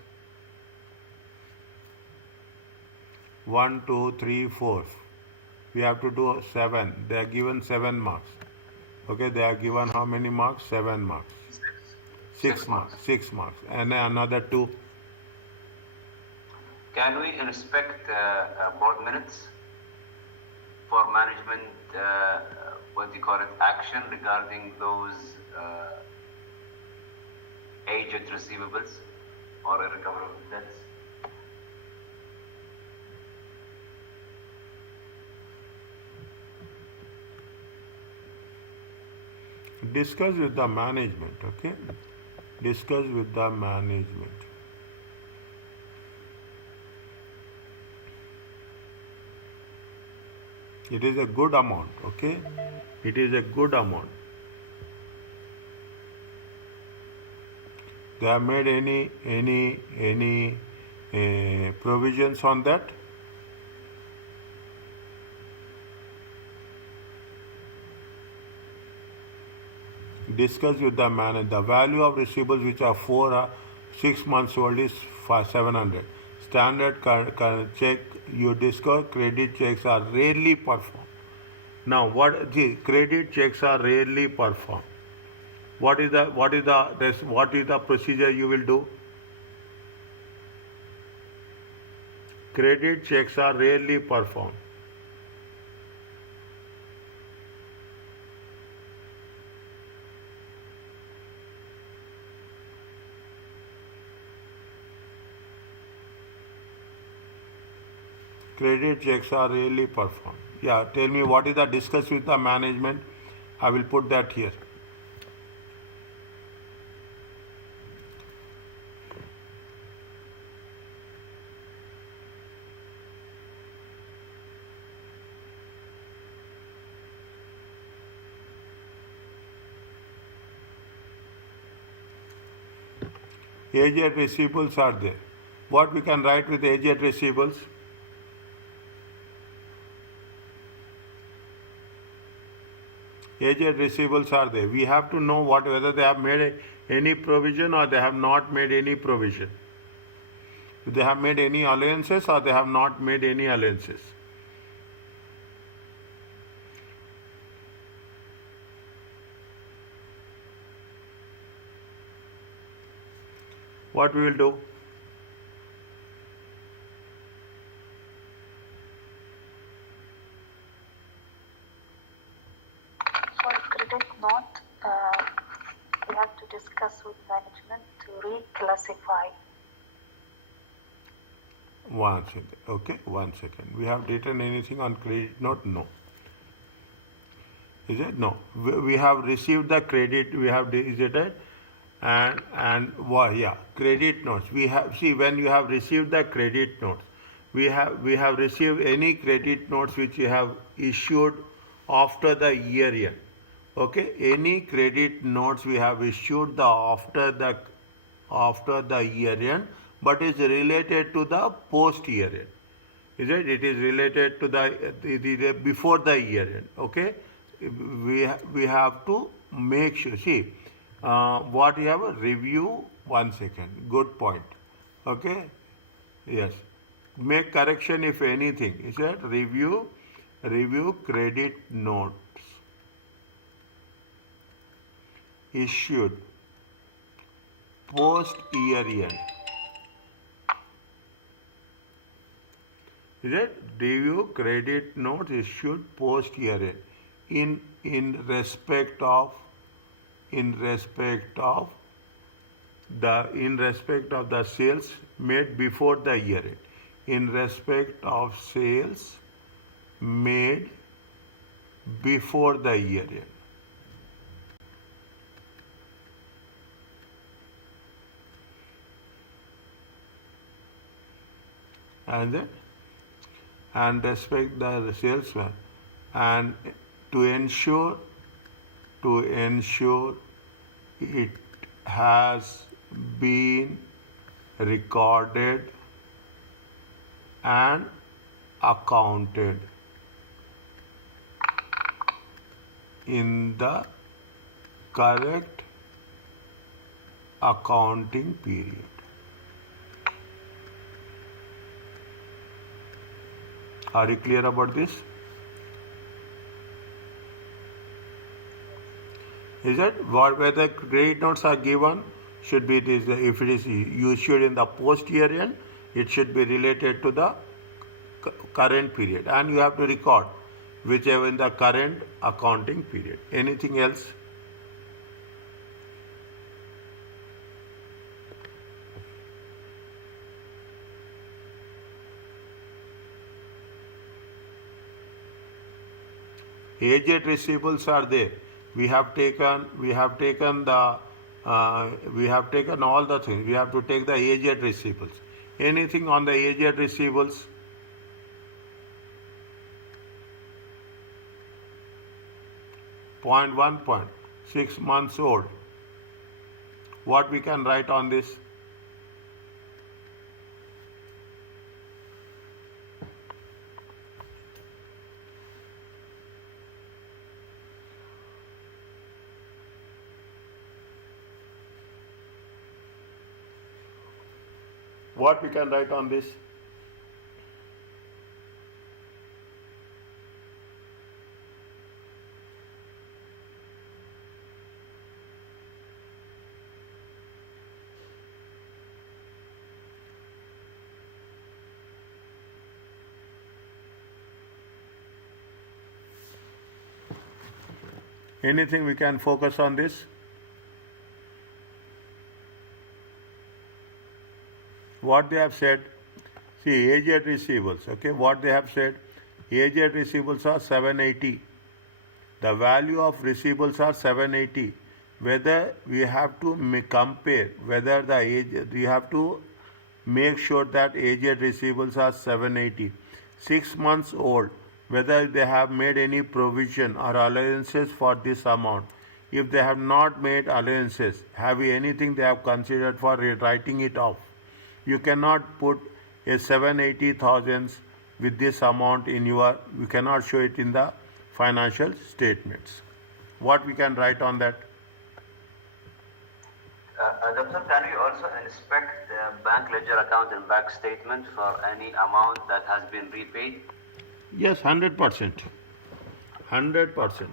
1, 2, 3, 4. We have to do 7. They are given 7 marks. Okay, they are given how many marks? 7 marks. 6 marks. 6 marks. And another 2. Can we respect board minutes for management, what do you call it, action regarding those aged receivables or irrecoverable debts? Discuss with the management, okay? Discuss with the management. It is a good amount, okay? It is a good amount. They have made any provisions on that? Discuss with the manager. The value of receivables which are 6 months old is 700. Standard check you discuss. Credit checks are rarely performed. Now, credit checks are rarely performed. What is the procedure you will do? Credit checks are rarely performed. Credit checks are rarely performed. Yeah, tell me what is the discuss with the management. I will put that here. Aged receivables are there. What we can write with aged receivables? Aged receivables are there. We have to know whether they have made any provision or they have not made any provision. If they have made any allowances or they have not made any allowances. What we will do? We have to discuss with management to reclassify One second. Okay, 1 second. We have written anything on credit note? No. Is it? No. We have received the credit. We have, is it right? Yeah, credit notes. We have, see, when you have received the credit notes, we have received any credit notes which you have issued after the year end. Okay, any credit notes we have issued after the year end, but is related to the post year end. Is it? It is related to the before the year end. Okay, we have to make sure. See, what you have a review. 1 second. Good point. Okay. Yes. Make correction if anything. Is that review credit notes issued post year end. Is it? Review credit notes issued post year end in respect of the sales made before the year end. In respect of sales made before the year end. And respect the salesman, and to ensure it has been recorded and accounted in the correct accounting period. Are you clear about this? Is that where the credit notes are given should be this? If it is issued in the post year end, it should be related to the current period, and you have to record whichever in the current accounting period. Anything else? Aged receivables are there. We have taken all the things. We have to take the aged receivables. Anything on the aged receivables? Point 6 months old. What we can write on this? What we can write on this? Anything we can focus on this? What they have said, see, aged receivables, okay, what they have said, aged receivables are 780. The value of receivables are 780. Whether we have to compare, whether the age, we have to make sure that aged receivables are 780. 6 months old, whether they have made any provision or allowances for this amount. If they have not made allowances, have anything they have considered for writing it off? You cannot put a 780,000 with this amount in you cannot show it in the financial statements. What we can write on that? Doctor, can we also inspect the bank ledger account and bank statement for any amount that has been repaid? Yes, 100%. 100%.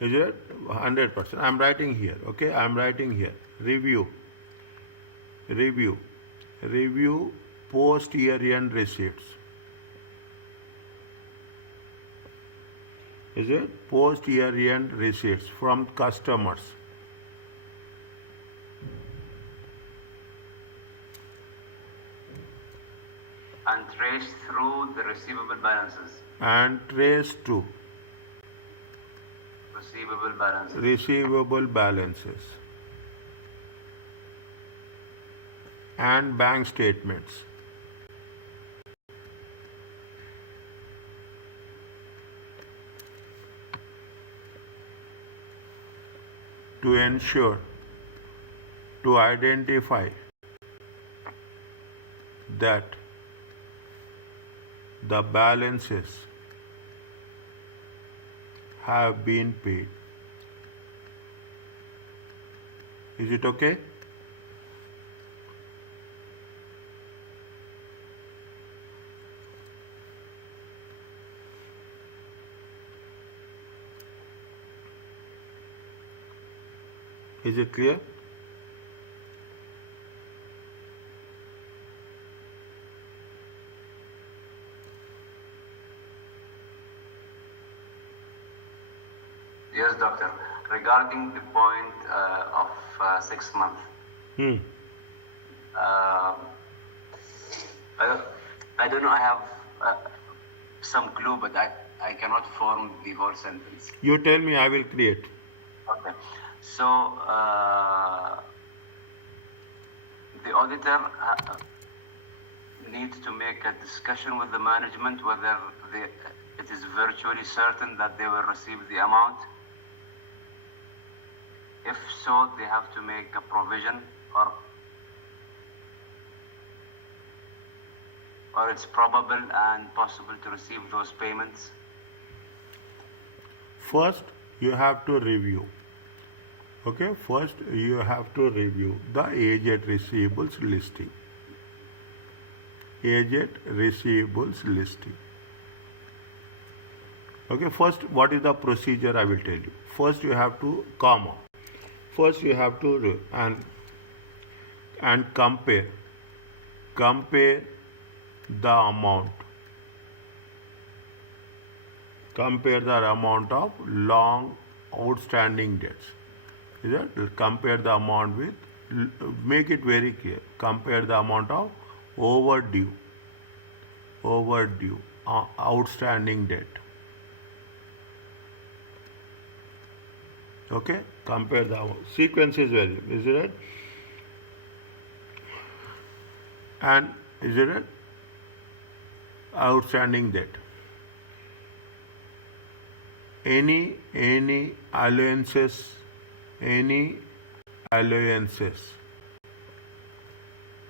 Is it? 100%. I'm writing here. Okay, I'm writing here. Review post year end receipts. Is it? Post year end receipts from customers. and trace through the receivable balances. And trace to Receivable balances. receivable balances and bank statements. To ensure, to identify that the balances have been paid. Is it okay? Is it clear? Yes, doctor. Regarding the point of 6 months, I don't know. I have some clue, but I cannot form the whole sentence. You tell me, I will create. Okay. So the auditor needs to make a discussion with the management whether it is virtually certain that they will receive the amount. If so, they have to make a provision, or it's probable and possible to receive those payments. First, you have to review. Okay, first you have to review the aged receivables listing. Aged receivables listing. Okay, first, what is the procedure? I will tell you. First, you have to comma. First, you have to and compare the amount. Compare the amount of long outstanding debts. Is it? Compare the amount with, make it very clear. Compare the amount of overdue, outstanding debt. Okay? Compare the amount. Sequence is very, is it right? And is it right? Outstanding debt. Any allowances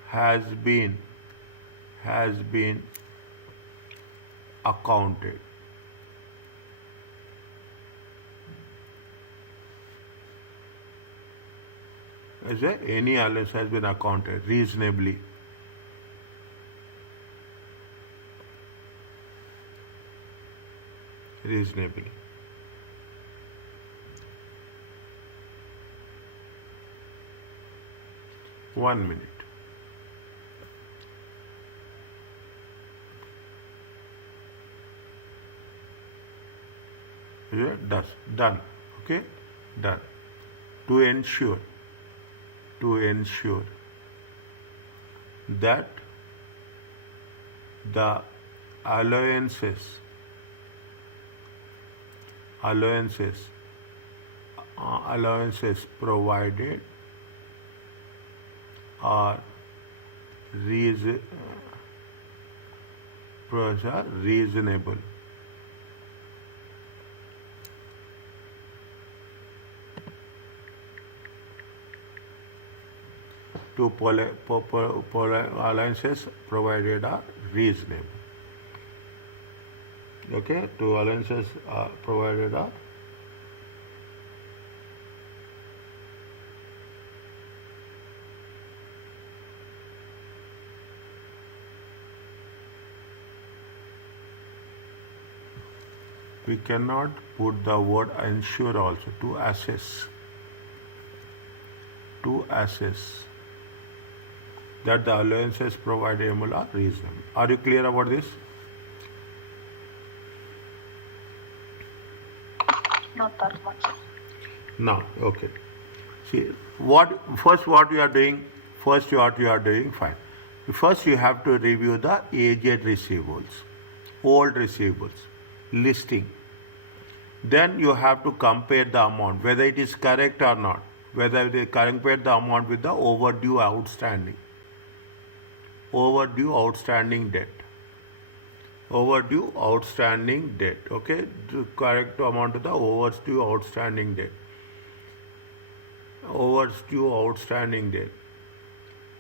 has been accounted. Is there any allowance has been accounted reasonably? Reasonably. One minute. Yeah, done. Okay, done. To ensure that the allowances provided are reasonable. To allowances provided are reasonable. Okay, to allowances provided are we cannot put the word ensure also. To assess that the allowances provided are reasonable. Are you clear about this? Not that much. No, okay. See, what you are doing, fine. First you have to review the aged receivables, old receivables, listing. Then you have to compare the amount, whether it is correct or not, whether they compare the amount with the overdue outstanding debt. Overdue outstanding debt, okay? The correct amount of the overdue outstanding debt. Overdue outstanding debt.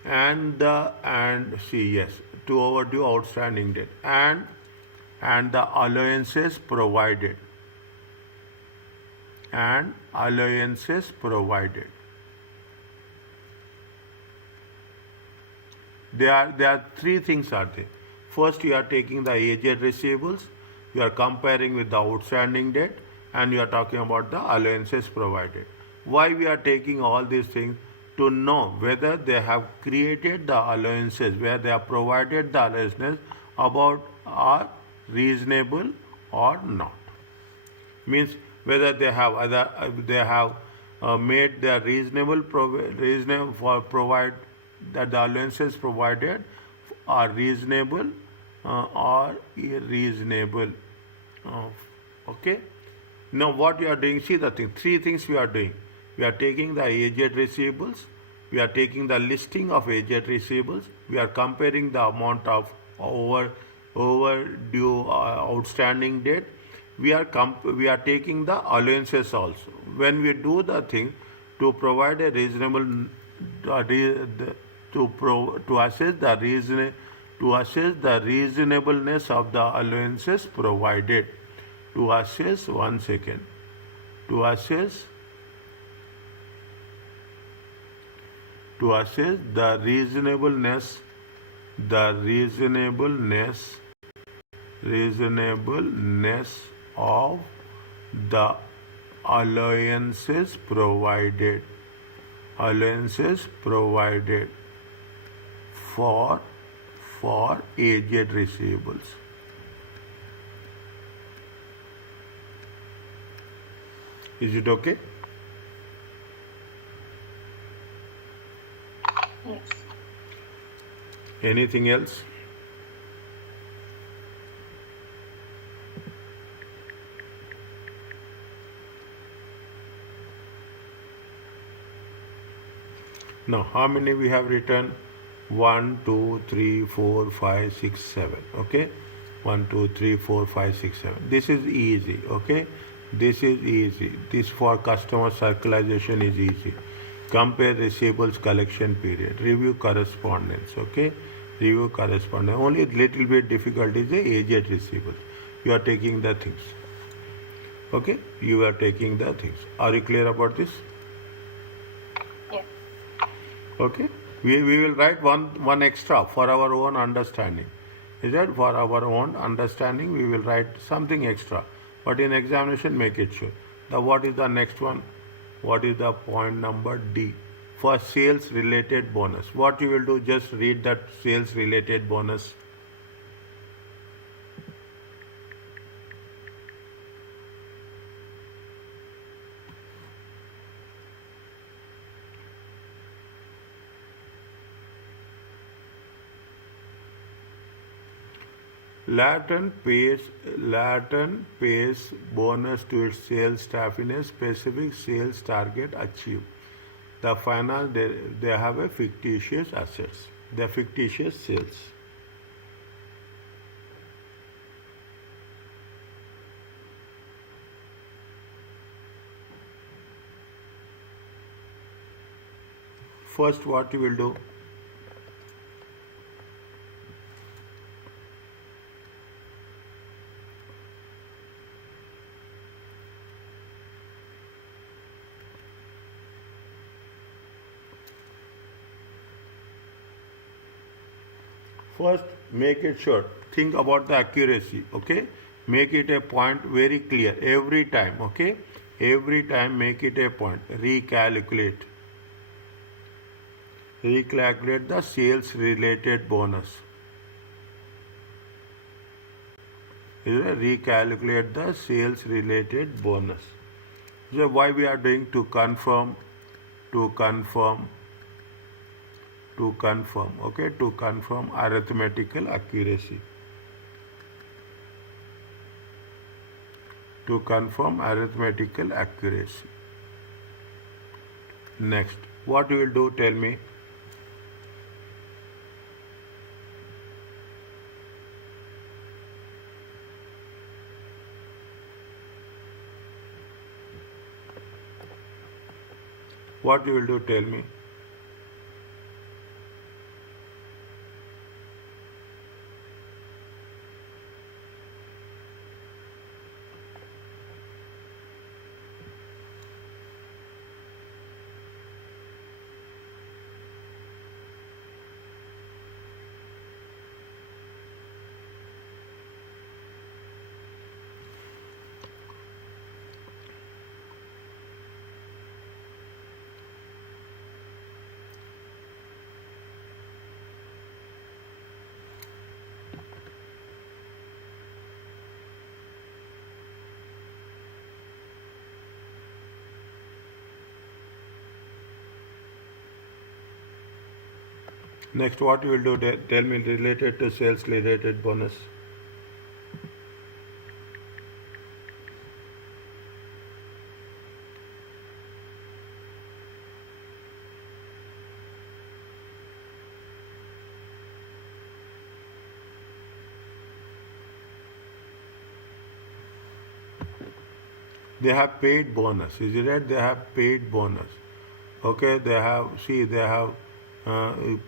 And to overdue outstanding debt. And the allowances provided. And allowances provided. There are three things are there. First, you are taking the aged receivables, you are comparing with the outstanding debt, and you are talking about the allowances provided. Why we are taking all these things? To know whether they have created the allowances, where they have provided the allowances about are reasonable or not. Means whether they have made their reasonable for provide that the allowances provided are reasonable or irreasonable. Okay. Now what you are doing? See the thing. Three things we are doing. We are taking the aged receivables. We are taking the listing of aged receivables. We are comparing the amount of overdue outstanding debt. We are taking the allowances also. When we do the thing to provide a reasonable to assess the reasonableness of the allowances provided. To assess the reasonableness of the allowances provided for aged receivables. Is it okay? Yes. Anything else? Now, how many we have written? 1, 2, 3, 4, 5, 6, 7. Okay? 1, 2, 3, 4, 5, 6, 7. This is easy. Okay? This is easy. This for customer circularization is easy. Compare receivables collection period. Review correspondence. Okay? Review correspondence. Only little bit difficult is the aged receivables. You are taking the things. Okay? You are taking the things. Are you clear about this? Yes. Okay? We will write one extra for our own understanding. Is that for our own understanding we will write something extra. But in examination make it sure. What is the next one? What is the point number D? For sales related bonus. What you will do? Just read that sales related bonus. Latin pays bonus to its sales staff in a specific sales target achieved. The finance they have a fictitious assets. They are fictitious sales. First, what you will do? First, make it sure. Think about the accuracy, okay? Make it a point very clear every time, okay? Every time make it a point. Recalculate. Recalculate the sales related bonus. Recalculate the sales related bonus. So why we are doing to confirm to confirm, okay, to confirm arithmetical accuracy. To confirm arithmetical accuracy. Next, what you will do, tell me. What you will do, tell me. Next, what you will do, tell me related to sales related bonus. They have paid bonus. Is it right? They have paid bonus. Okay, they have, see, they have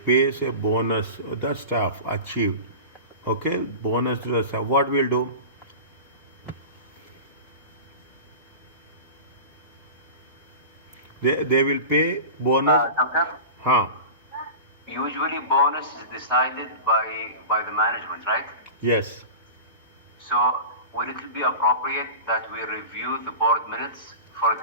pays a bonus, the staff achieved. Okay, bonus to the staff. What we'll do? They will pay bonus. Doctor? Huh. Usually bonus is decided by the management, right? Yes. So would it be appropriate that we review the board minutes for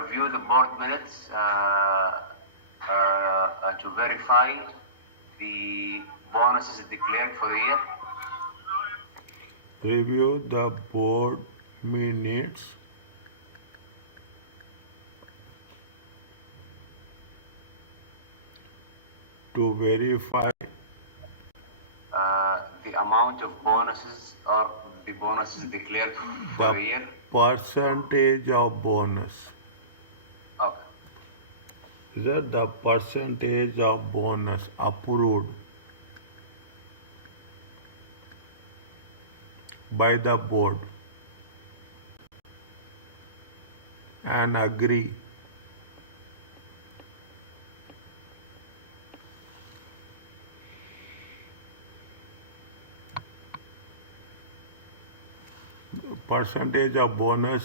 review the board minutes to verify the bonuses declared for the year? Review the board minutes to verify the amount of bonuses or the bonuses declared for the year? Percentage of bonus. Okay. Is that the percentage of bonus approved by the board and agree percentage of bonus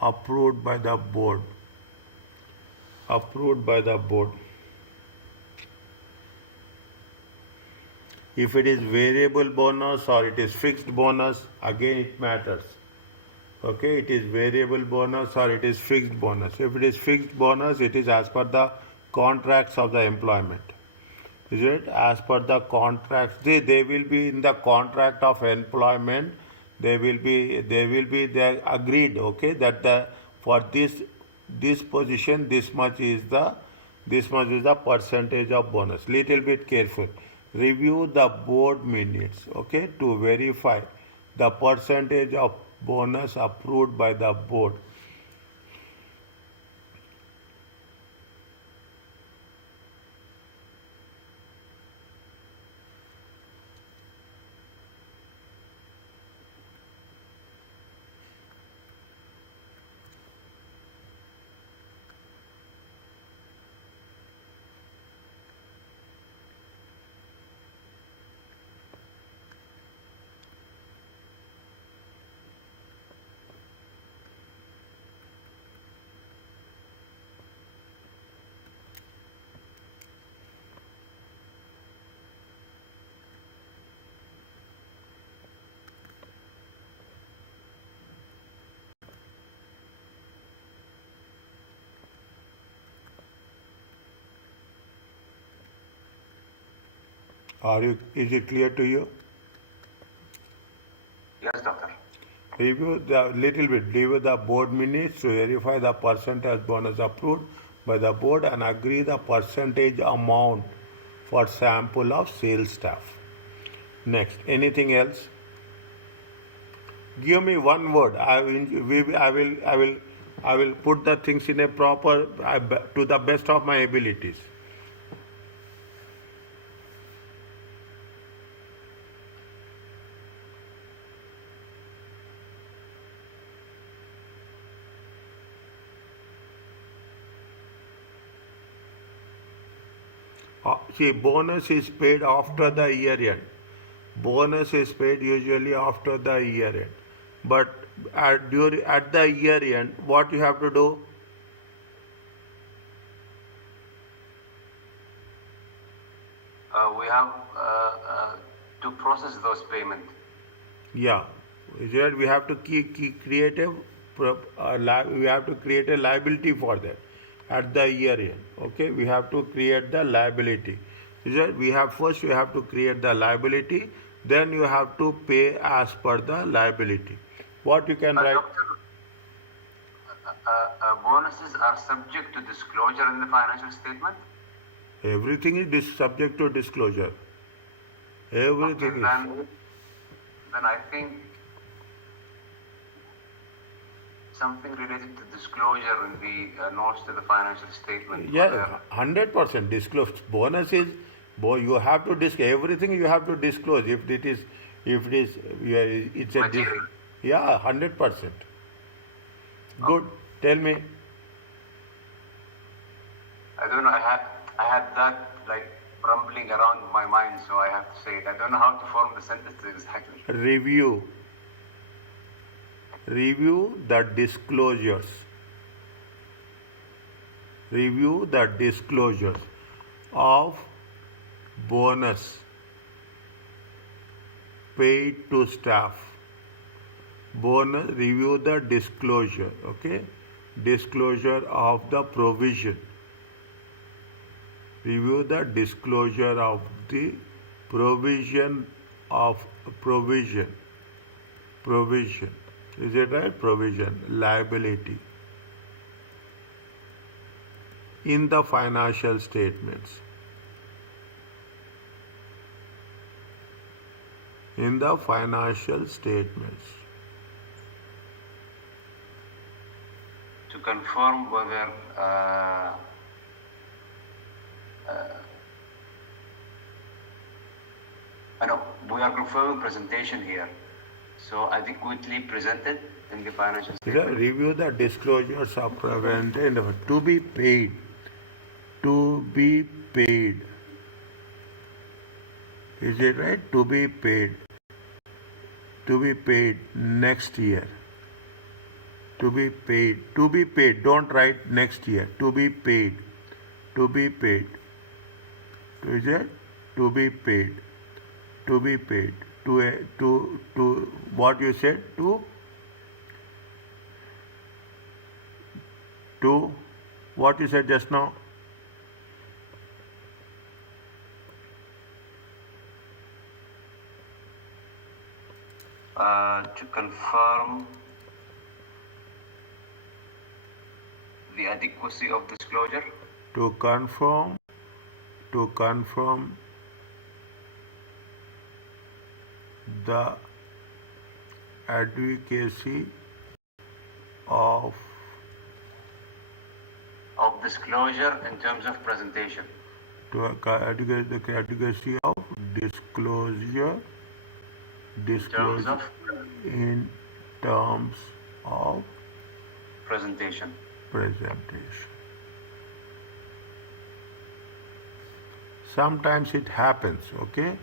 approved by the board. Approved by the board. If it is variable bonus or it is fixed bonus, again it matters. Okay, it is variable bonus or it is fixed bonus. If it is fixed bonus, it is as per the contracts of the employment. Is it? As per the contracts, they will be in the contract of employment. They agreed, okay, that for this position this much is the percentage of bonus. Little bit careful. Review the board minutes, okay, to verify the percentage of bonus approved by the board. Is it clear to you? Yes, doctor. Review the board minutes to verify the percentage bonus approved by the board and agree the percentage amount for sample of sales staff. Next, anything else? Give me one word. I will put the things in a proper to the best of my abilities. See, bonus is paid after the year end. Bonus is paid usually after the year end. But at the year end, what you have to do? We have to process those payments. Yeah, we have to create a we have to create a liability for that at the year end. Okay, we have to create the liability. We have to create the liability, then you have to pay as per the liability. What you can write? Doctor, bonuses are subject to disclosure in the financial statement? Everything is subject to disclosure. Everything is. Then I think something related to disclosure in the notes to the financial statement. Yeah, 100% disclose. Bonus is, you have to disclose everything. You have to disclose if it is, it's a material. Yeah, 100%. Good. Tell me. I don't know. I had that like rumbling around my mind, so I have to say it. I don't know how to form the sentence exactly. Review the disclosures. Review the disclosures of bonus paid to staff. Bonus, review the disclosure, okay? Disclosure of the provision. Review the disclosure of the provision. Is it right? Provision, liability. In the financial statements. In the financial statements. To confirm whether we are confirming presentation here. So adequately presented in the financial statement. Review the disclosures of prevented to be paid. To be paid. Is it right? To be paid. To be paid next year. To be paid. To be paid. Don't write next year. To be paid. To be paid. Is it? To be paid. To be paid. To what you said? To what you said just now? To confirm the adequacy of disclosure. To confirm the adequacy of disclosure in terms of presentation. To the adequacy of disclosure in terms of presentation. Sometimes it happens, okay?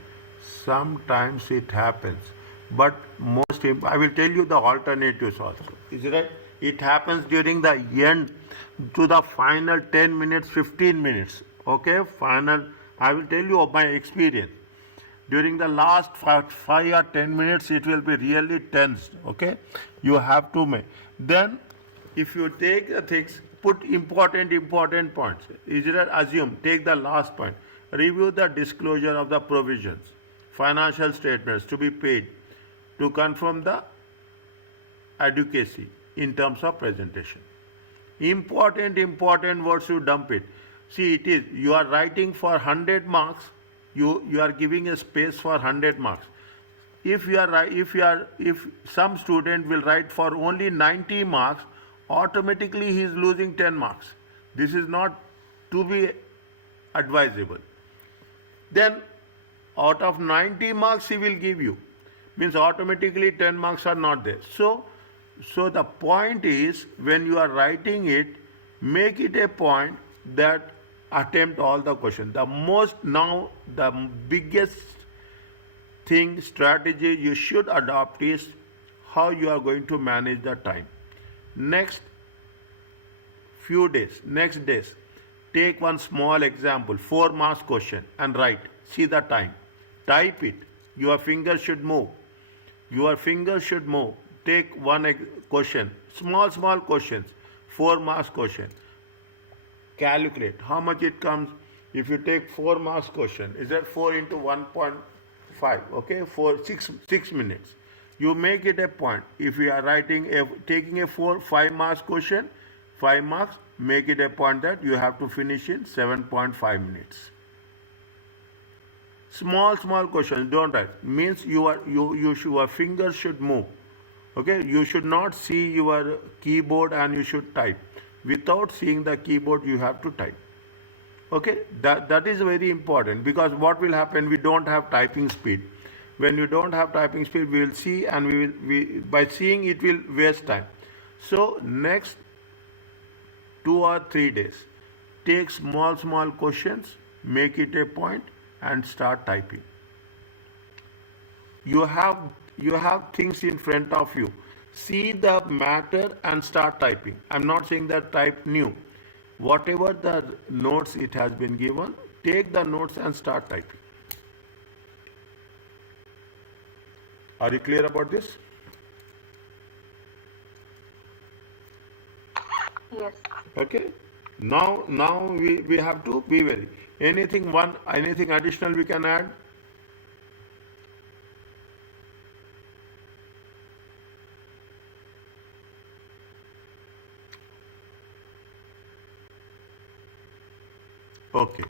Sometimes it happens. But I will tell you the alternatives also. Is it right? It happens during the end to the final 10 minutes, 15 minutes. Okay? I will tell you of my experience. During the last 5 or 10 minutes, it will be really tense. Okay? You have to make. Then, if you take the things, put important points. Is it assume, take the last point. Review the disclosure of the provisions, financial statements to be paid to confirm the adequacy in terms of presentation. Important words, you dump it. See, it is, you are writing for 100 marks, you are giving a space for 100 marks. If some student will write for only 90 marks, automatically he is losing 10 marks. This is not to be advisable. Then out of 90 marks he will give you, means automatically 10 marks are not there. So the point is, when you are writing it, make it a point that attempt all the questions. The biggest thing, strategy you should adopt is how you are going to manage the time. Next days, take one small example, 4 marks question, and write. See the time. Type it. Your fingers should move. Take one question, small questions, 4 marks question. Calculate how much it comes. If you take 4 marks question, is that 4 into 1.5? Okay, 6 minutes. You make it a point. If you are taking a 5 marks question, 5 marks, make it a point that you have to finish in 7.5 minutes. Small questions, don't write. Means your fingers should move. Okay, you should not see your keyboard and you should type. Without seeing the keyboard, you have to type. Okay, that is very important, because what will happen, we don't have typing speed. When you don't have typing speed, we will see, and by seeing it will waste time. So next 2 or 3 days, take small questions, make it a point, and start typing. You have things in front of you. See the matter and start typing. I'm not saying that type new. Whatever the notes it has been given, take the notes and start typing. Are you clear about this? Yes. Okay. Now we have to be very. Anything additional we can add? Okay.